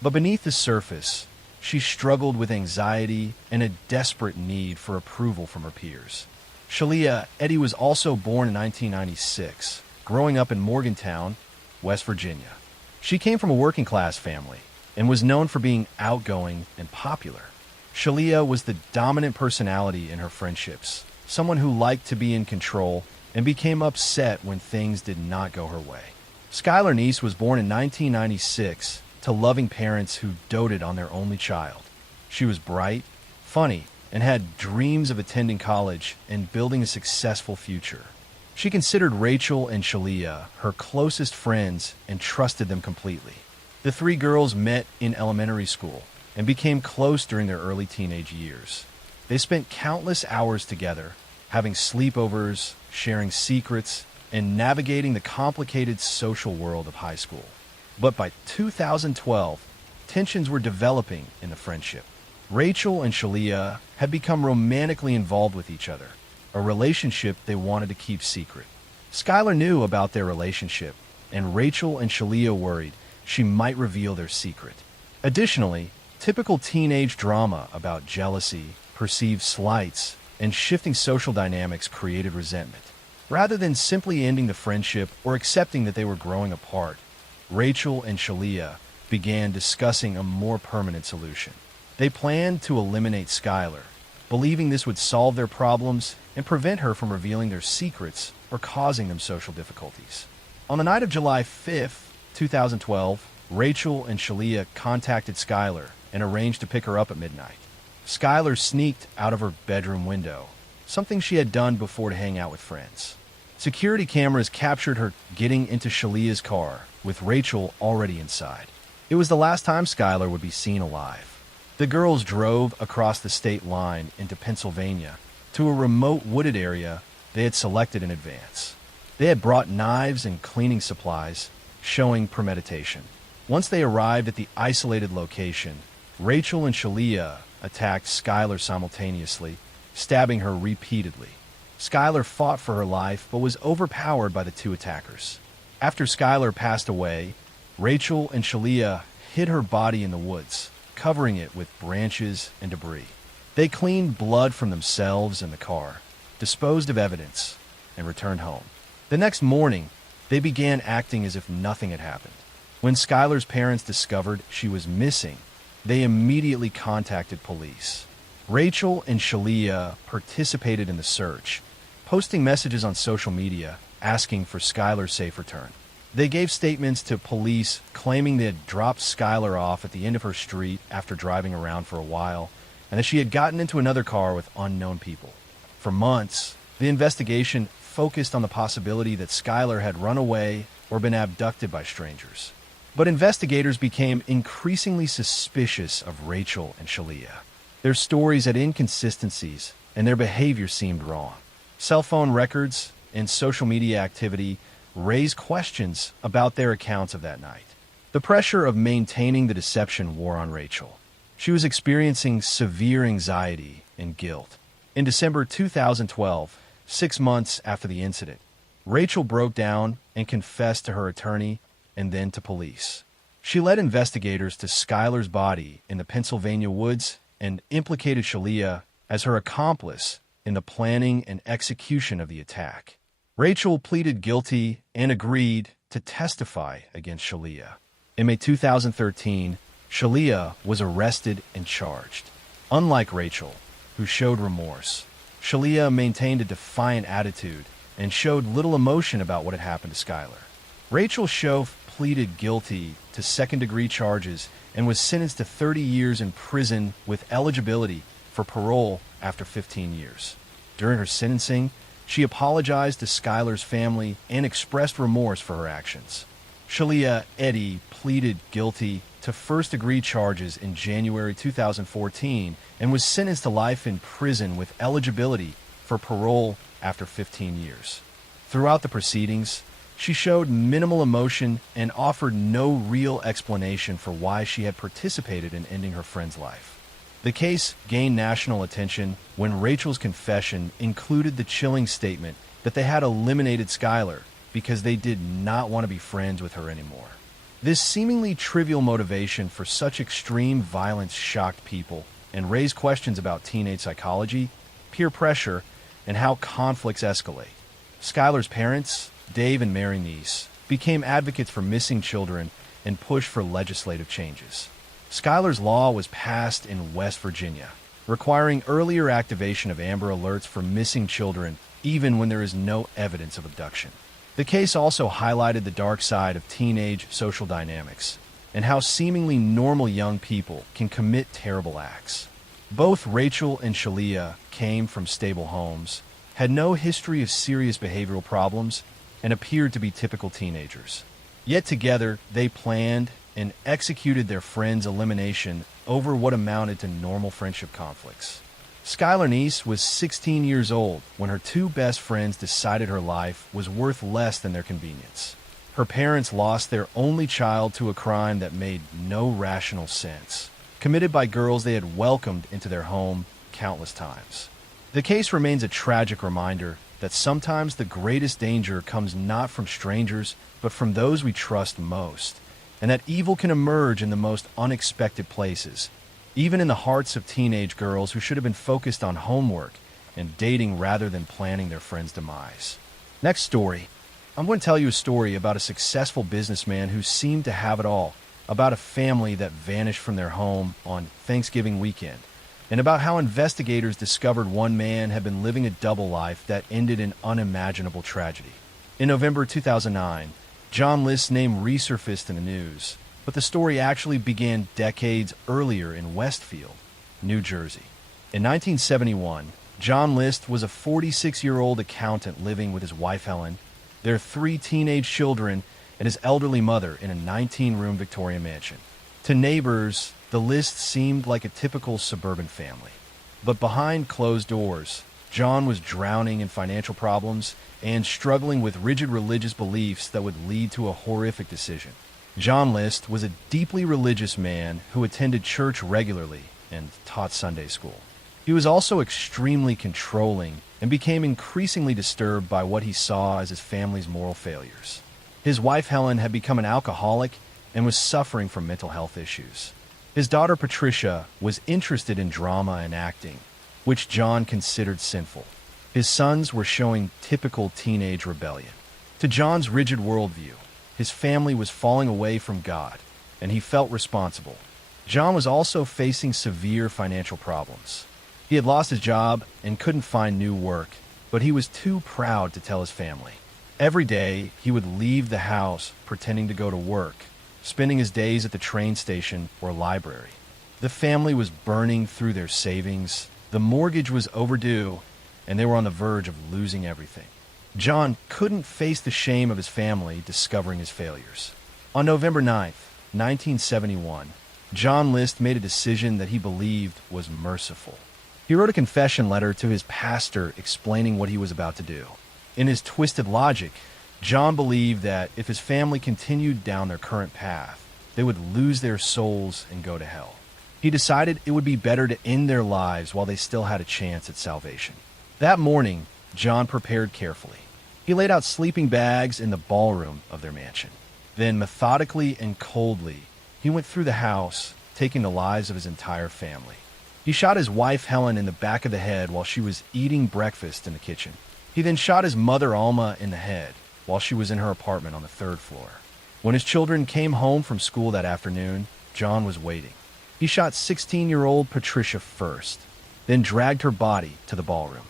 But beneath the surface, she struggled with anxiety and a desperate need for approval from her peers. Shalia Eddy was also born in 1996, growing up in Morgantown, West Virginia. She came from a working-class family and was known for being outgoing and popular. Shalia was the dominant personality in her friendships, someone who liked to be in control and became upset when things did not go her way. Skylar Neese was born in 1996 to loving parents who doted on their only child. She was bright, funny, and had dreams of attending college and building a successful future. She considered Rachel and Shalia her closest friends and trusted them completely. The three girls met in elementary school and became close during their early teenage years. They spent countless hours together, having sleepovers, sharing secrets, and navigating the complicated social world of high school. But by 2012, tensions were developing in the friendship. Rachel and Shalia had become romantically involved with each other, a relationship they wanted to keep secret. Skylar knew about their relationship, and Rachel and Shalia worried she might reveal their secret. Additionally, typical teenage drama about jealousy, perceived slights, and shifting social dynamics created resentment. Rather than simply ending the friendship or accepting that they were growing apart, Rachel and Shalia began discussing a more permanent solution. They planned to eliminate Skylar, believing this would solve their problems and prevent her from revealing their secrets or causing them social difficulties. On the night of July 5th, 2012, Rachel and Shalia contacted Skylar and arranged to pick her up at midnight. Skylar sneaked out of her bedroom window, something she had done before to hang out with friends. Security cameras captured her getting into Shalia's car, with Rachel already inside. It was the last time Skylar would be seen alive. The girls drove across the state line into Pennsylvania to a remote wooded area they had selected in advance. They had brought knives and cleaning supplies, showing premeditation. Once they arrived at the isolated location, Rachel and Shalia attacked Skylar simultaneously, stabbing her repeatedly. Skylar fought for her life but was overpowered by the two attackers. After Skylar passed away, Rachel and Shalia hid her body in the woods, covering it with branches and debris. They cleaned blood from themselves and the car, disposed of evidence, and returned home. The next morning, they began acting as if nothing had happened. When Skylar's parents discovered she was missing, they immediately contacted police. Rachel and Shalia participated in the search, posting messages on social media asking for Skylar's safe return. They gave statements to police claiming they had dropped Skylar off at the end of her street after driving around for a while, and that she had gotten into another car with unknown people. For months, the investigation focused on the possibility that Skylar had run away or been abducted by strangers. But investigators became increasingly suspicious of Rachel and Shalia. Their stories had inconsistencies, and their behavior seemed wrong. Cell phone records and social media activity raised questions about their accounts of that night. The pressure of maintaining the deception wore on Rachel. She was experiencing severe anxiety and guilt. In December 2012, 6 months after the incident, Rachel broke down and confessed to her attorney and then to police. She led investigators to Skylar's body in the Pennsylvania woods and implicated Shalia as her accomplice in the planning and execution of the attack. Rachel pleaded guilty and agreed to testify against Shalia. In May 2013, Shalia was arrested and charged. Unlike Rachel, who showed remorse, Shalia maintained a defiant attitude and showed little emotion about what had happened to Skylar. Rachel Schoaf pleaded guilty to second-degree charges and was sentenced to 30 years in prison with eligibility for parole after 15 years. During her sentencing, she apologized to Skylar's family and expressed remorse for her actions. Shalia Eddy pleaded guilty to first-degree charges in January 2014 and was sentenced to life in prison with eligibility for parole after 15 years. Throughout the proceedings, she showed minimal emotion and offered no real explanation for why she had participated in ending her friend's life. The case gained national attention when Rachel's confession included the chilling statement that they had eliminated Skylar because they did not want to be friends with her anymore. This seemingly trivial motivation for such extreme violence shocked people and raised questions about teenage psychology, peer pressure, and how conflicts escalate. Skylar's parents, Dave and Mary Neese, became advocates for missing children and pushed for legislative changes. Skylar's law was passed in West Virginia, requiring earlier activation of Amber Alerts for missing children even when there is no evidence of abduction. The case also highlighted the dark side of teenage social dynamics and how seemingly normal young people can commit terrible acts. Both Rachel and Shalia came from stable homes, had no history of serious behavioral problems, and appeared to be typical teenagers. Yet together, they planned and executed their friend's elimination over what amounted to normal friendship conflicts. Skylar Neese was 16 years old when her two best friends decided her life was worth less than their convenience. Her parents lost their only child to a crime that made no rational sense, committed by girls they had welcomed into their home countless times. The case remains a tragic reminder that sometimes the greatest danger comes not from strangers, but from those we trust most, and that evil can emerge in the most unexpected places, even in the hearts of teenage girls who should have been focused on homework and dating rather than planning their friend's demise. Next story. I'm going to tell you a story about a successful businessman who seemed to have it all, about a family that vanished from their home on Thanksgiving weekend, and about how investigators discovered one man had been living a double life that ended in unimaginable tragedy. In November 2009, John List's name resurfaced in the news, but the story actually began decades earlier in Westfield, New Jersey. In 1971, John List was a 46-year-old accountant living with his wife Helen, their 3 teenage children, and his elderly mother in a 19-room Victorian mansion. To neighbors, the List seemed like a typical suburban family. But behind closed doors, John was drowning in financial problems and struggling with rigid religious beliefs that would lead to a horrific decision. John List was a deeply religious man who attended church regularly and taught Sunday school. He was also extremely controlling and became increasingly disturbed by what he saw as his family's moral failures. His wife Helen had become an alcoholic and was suffering from mental health issues. His daughter Patricia was interested in drama and acting, which John considered sinful. His sons were showing typical teenage rebellion. To John's rigid worldview, his family was falling away from God, and he felt responsible. John was also facing severe financial problems. He had lost his job and couldn't find new work, but he was too proud to tell his family. Every day, he would leave the house pretending to go to work, spending his days at the train station or library. The family was burning through their savings, the mortgage was overdue, and they were on the verge of losing everything. John couldn't face the shame of his family discovering his failures. On November 9th, 1971, John List made a decision that he believed was merciful. He wrote a confession letter to his pastor explaining what he was about to do. In his twisted logic, John believed that if his family continued down their current path, they would lose their souls and go to hell. He decided it would be better to end their lives while they still had a chance at salvation. That morning, John prepared carefully. He laid out sleeping bags in the ballroom of their mansion. Then, methodically and coldly, he went through the house, taking the lives of his entire family. He shot his wife Helen in the back of the head while she was eating breakfast in the kitchen. He then shot his mother Alma in the head while she was in her apartment on the 3rd floor. When his children came home from school that afternoon, John was waiting. He shot 16-year-old Patricia first, then dragged her body to the ballroom.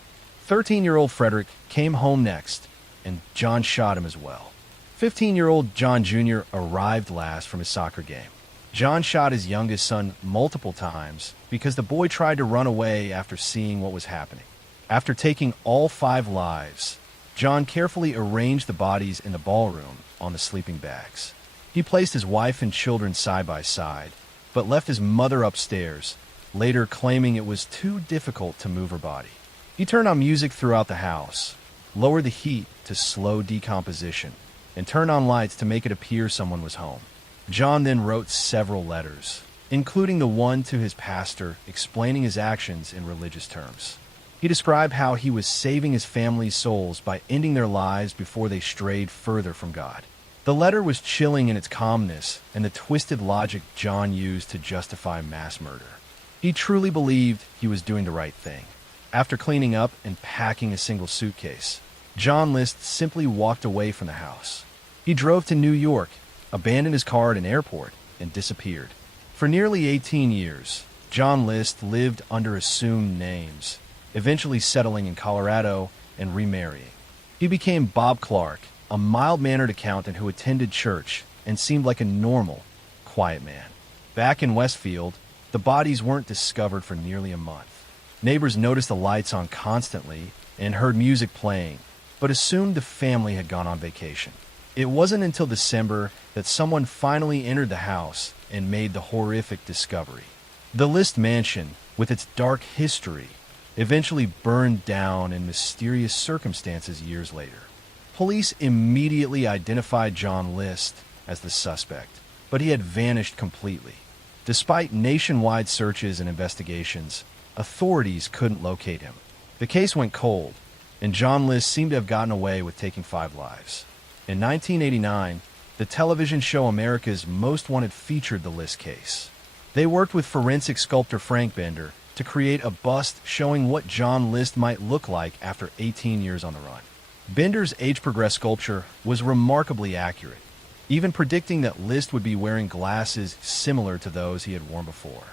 13-year-old Frederick came home next, and John shot him as well. 15-year-old John Jr. arrived last from his soccer game. John shot his youngest son multiple times because the boy tried to run away after seeing what was happening. After taking all 5 lives, John carefully arranged the bodies in the ballroom on the sleeping bags. He placed his wife and children side by side, but left his mother upstairs, later claiming it was too difficult to move her body. He turned on music throughout the house, lowered the heat to slow decomposition, and turned on lights to make it appear someone was home. John then wrote several letters, including the one to his pastor explaining his actions in religious terms. He described how he was saving his family's souls by ending their lives before they strayed further from God. The letter was chilling in its calmness and the twisted logic John used to justify mass murder. He truly believed he was doing the right thing. After cleaning up and packing a single suitcase, John List simply walked away from the house. He drove to New York, abandoned his car at an airport, and disappeared. For nearly 18 years, John List lived under assumed names, eventually settling in Colorado and remarrying. He became Bob Clark, a mild-mannered accountant who attended church and seemed like a normal, quiet man. Back in Westfield, the bodies weren't discovered for nearly a month. Neighbors noticed the lights on constantly and heard music playing, but assumed the family had gone on vacation. It wasn't until December that someone finally entered the house and made the horrific discovery. The List mansion, with its dark history, eventually burned down in mysterious circumstances years later. Police immediately identified John List as the suspect, but he had vanished completely. Despite nationwide searches and investigations, authorities couldn't locate him. The case went cold, and John List seemed to have gotten away with taking 5 lives. In 1989, the television show America's Most Wanted featured the List case. They worked with forensic sculptor Frank Bender to create a bust showing what John List might look like after 18 years on the run. Bender's age-progressed sculpture was remarkably accurate, even predicting that List would be wearing glasses similar to those he had worn before.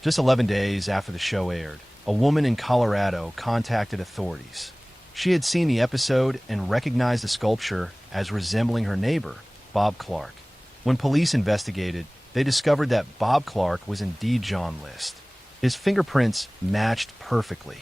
Just 11 days after the show aired, a woman in Colorado contacted authorities. She had seen the episode and recognized the sculpture as resembling her neighbor, Bob Clark. When police investigated, they discovered that Bob Clark was indeed John List. His fingerprints matched perfectly.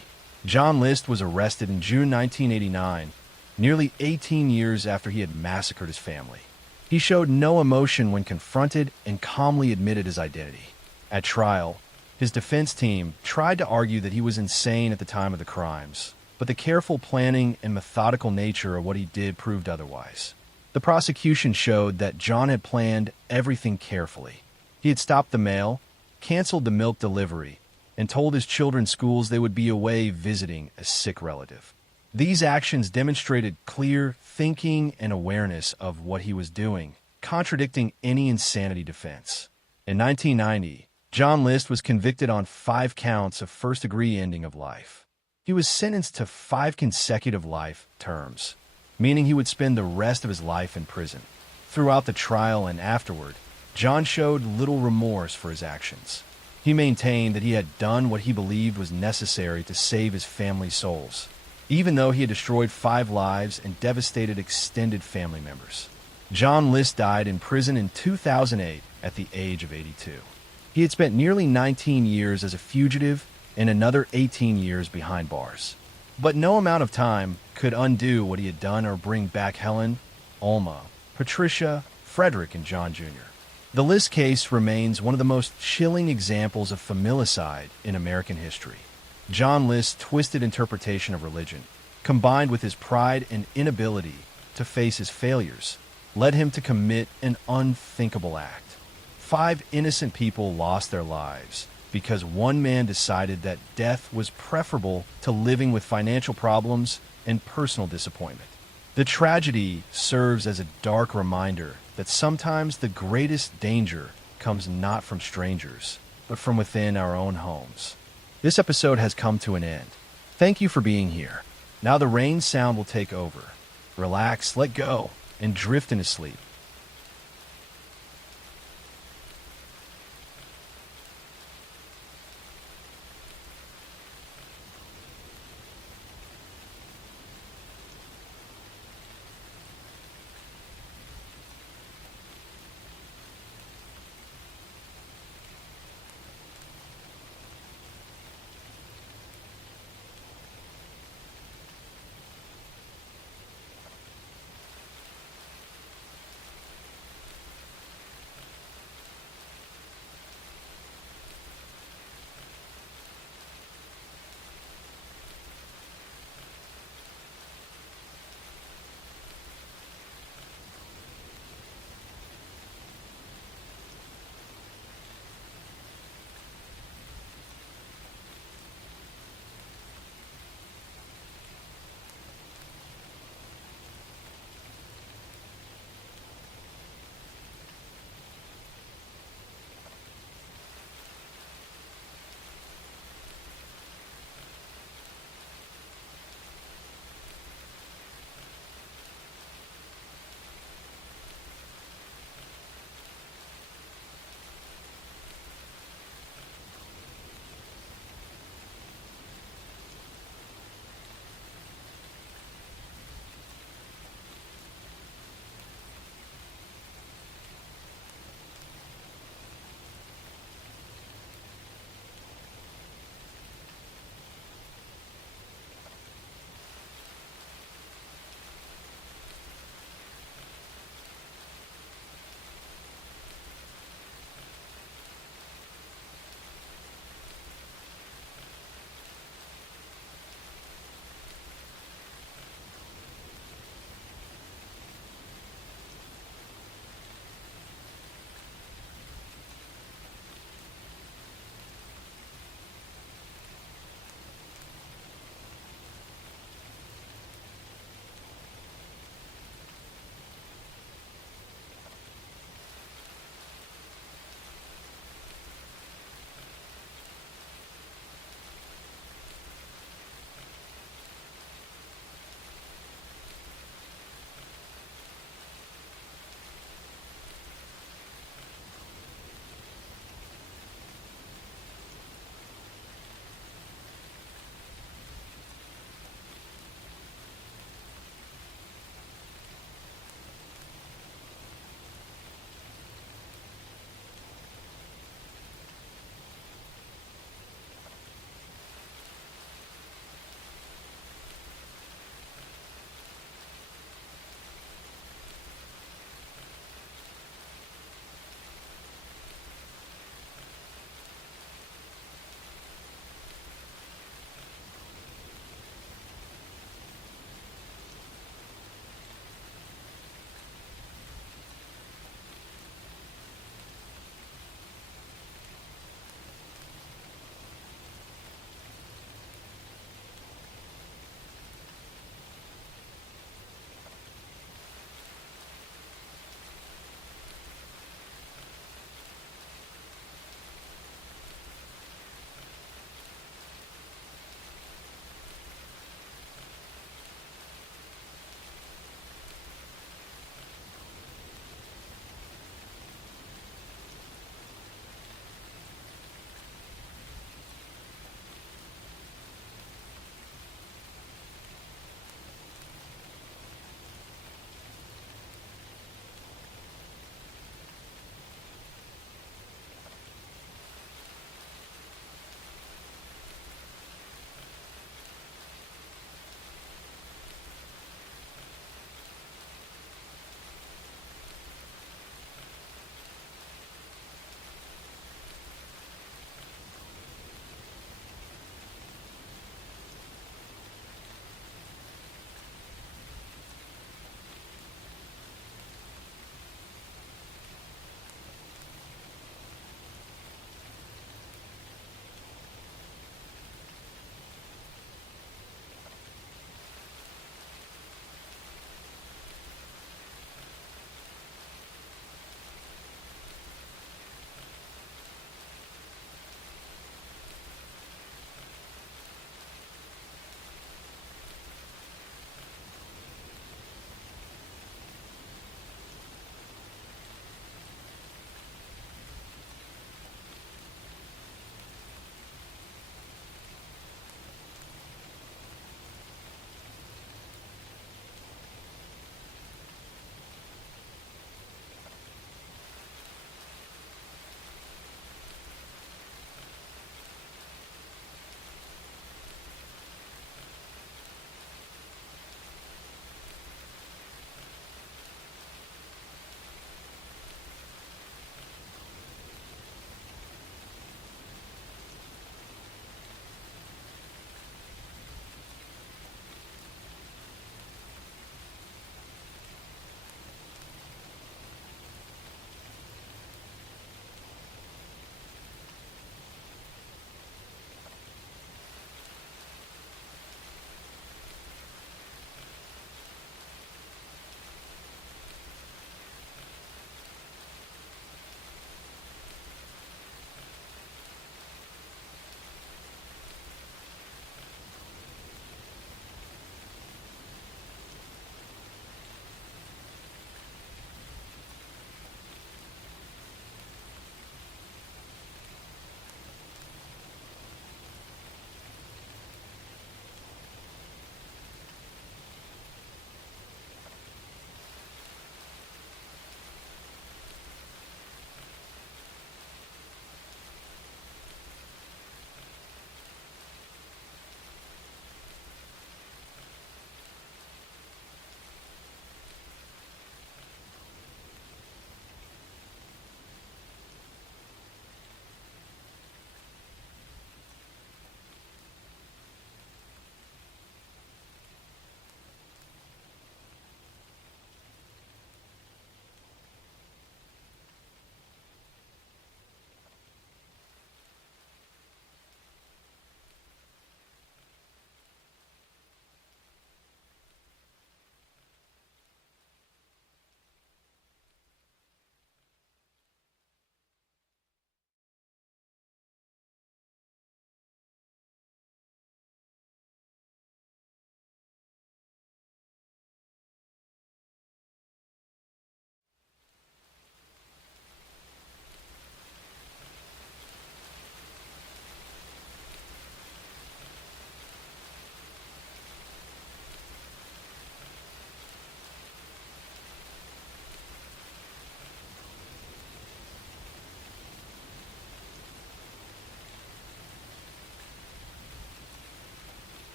John List was arrested in June 1989, nearly 18 years after he had massacred his family. He showed no emotion when confronted and calmly admitted his identity. At trial, his defense team tried to argue that he was insane at the time of the crimes, but the careful planning and methodical nature of what he did proved otherwise. The prosecution showed that John had planned everything carefully. He had stopped the mail, canceled the milk delivery, and told his children's schools they would be away visiting a sick relative. These actions demonstrated clear thinking and awareness of what he was doing, contradicting any insanity defense. In 1990, John List was convicted on 5 counts of first-degree ending of life. He was sentenced to 5 consecutive life terms, meaning he would spend the rest of his life in prison. Throughout the trial and afterward, John showed little remorse for his actions. He maintained that he had done what he believed was necessary to save his family's souls, even though he had destroyed 5 lives and devastated extended family members. John List died in prison in 2008 at the age of 82. He had spent nearly 19 years as a fugitive and another 18 years behind bars. But no amount of time could undo what he had done or bring back Helen, Alma, Patricia, Frederick, and John Jr. The List case remains one of the most chilling examples of familicide in American history. John List's twisted interpretation of religion, combined with his pride and inability to face his failures, led him to commit an unthinkable act. 5 innocent people lost their lives because one man decided that death was preferable to living with financial problems and personal disappointment. The tragedy serves as a dark reminder that sometimes the greatest danger comes not from strangers, but from within our own homes. This episode has come to an end. Thank you for being here. Now the rain sound will take over. Relax, let go, and drift into sleep.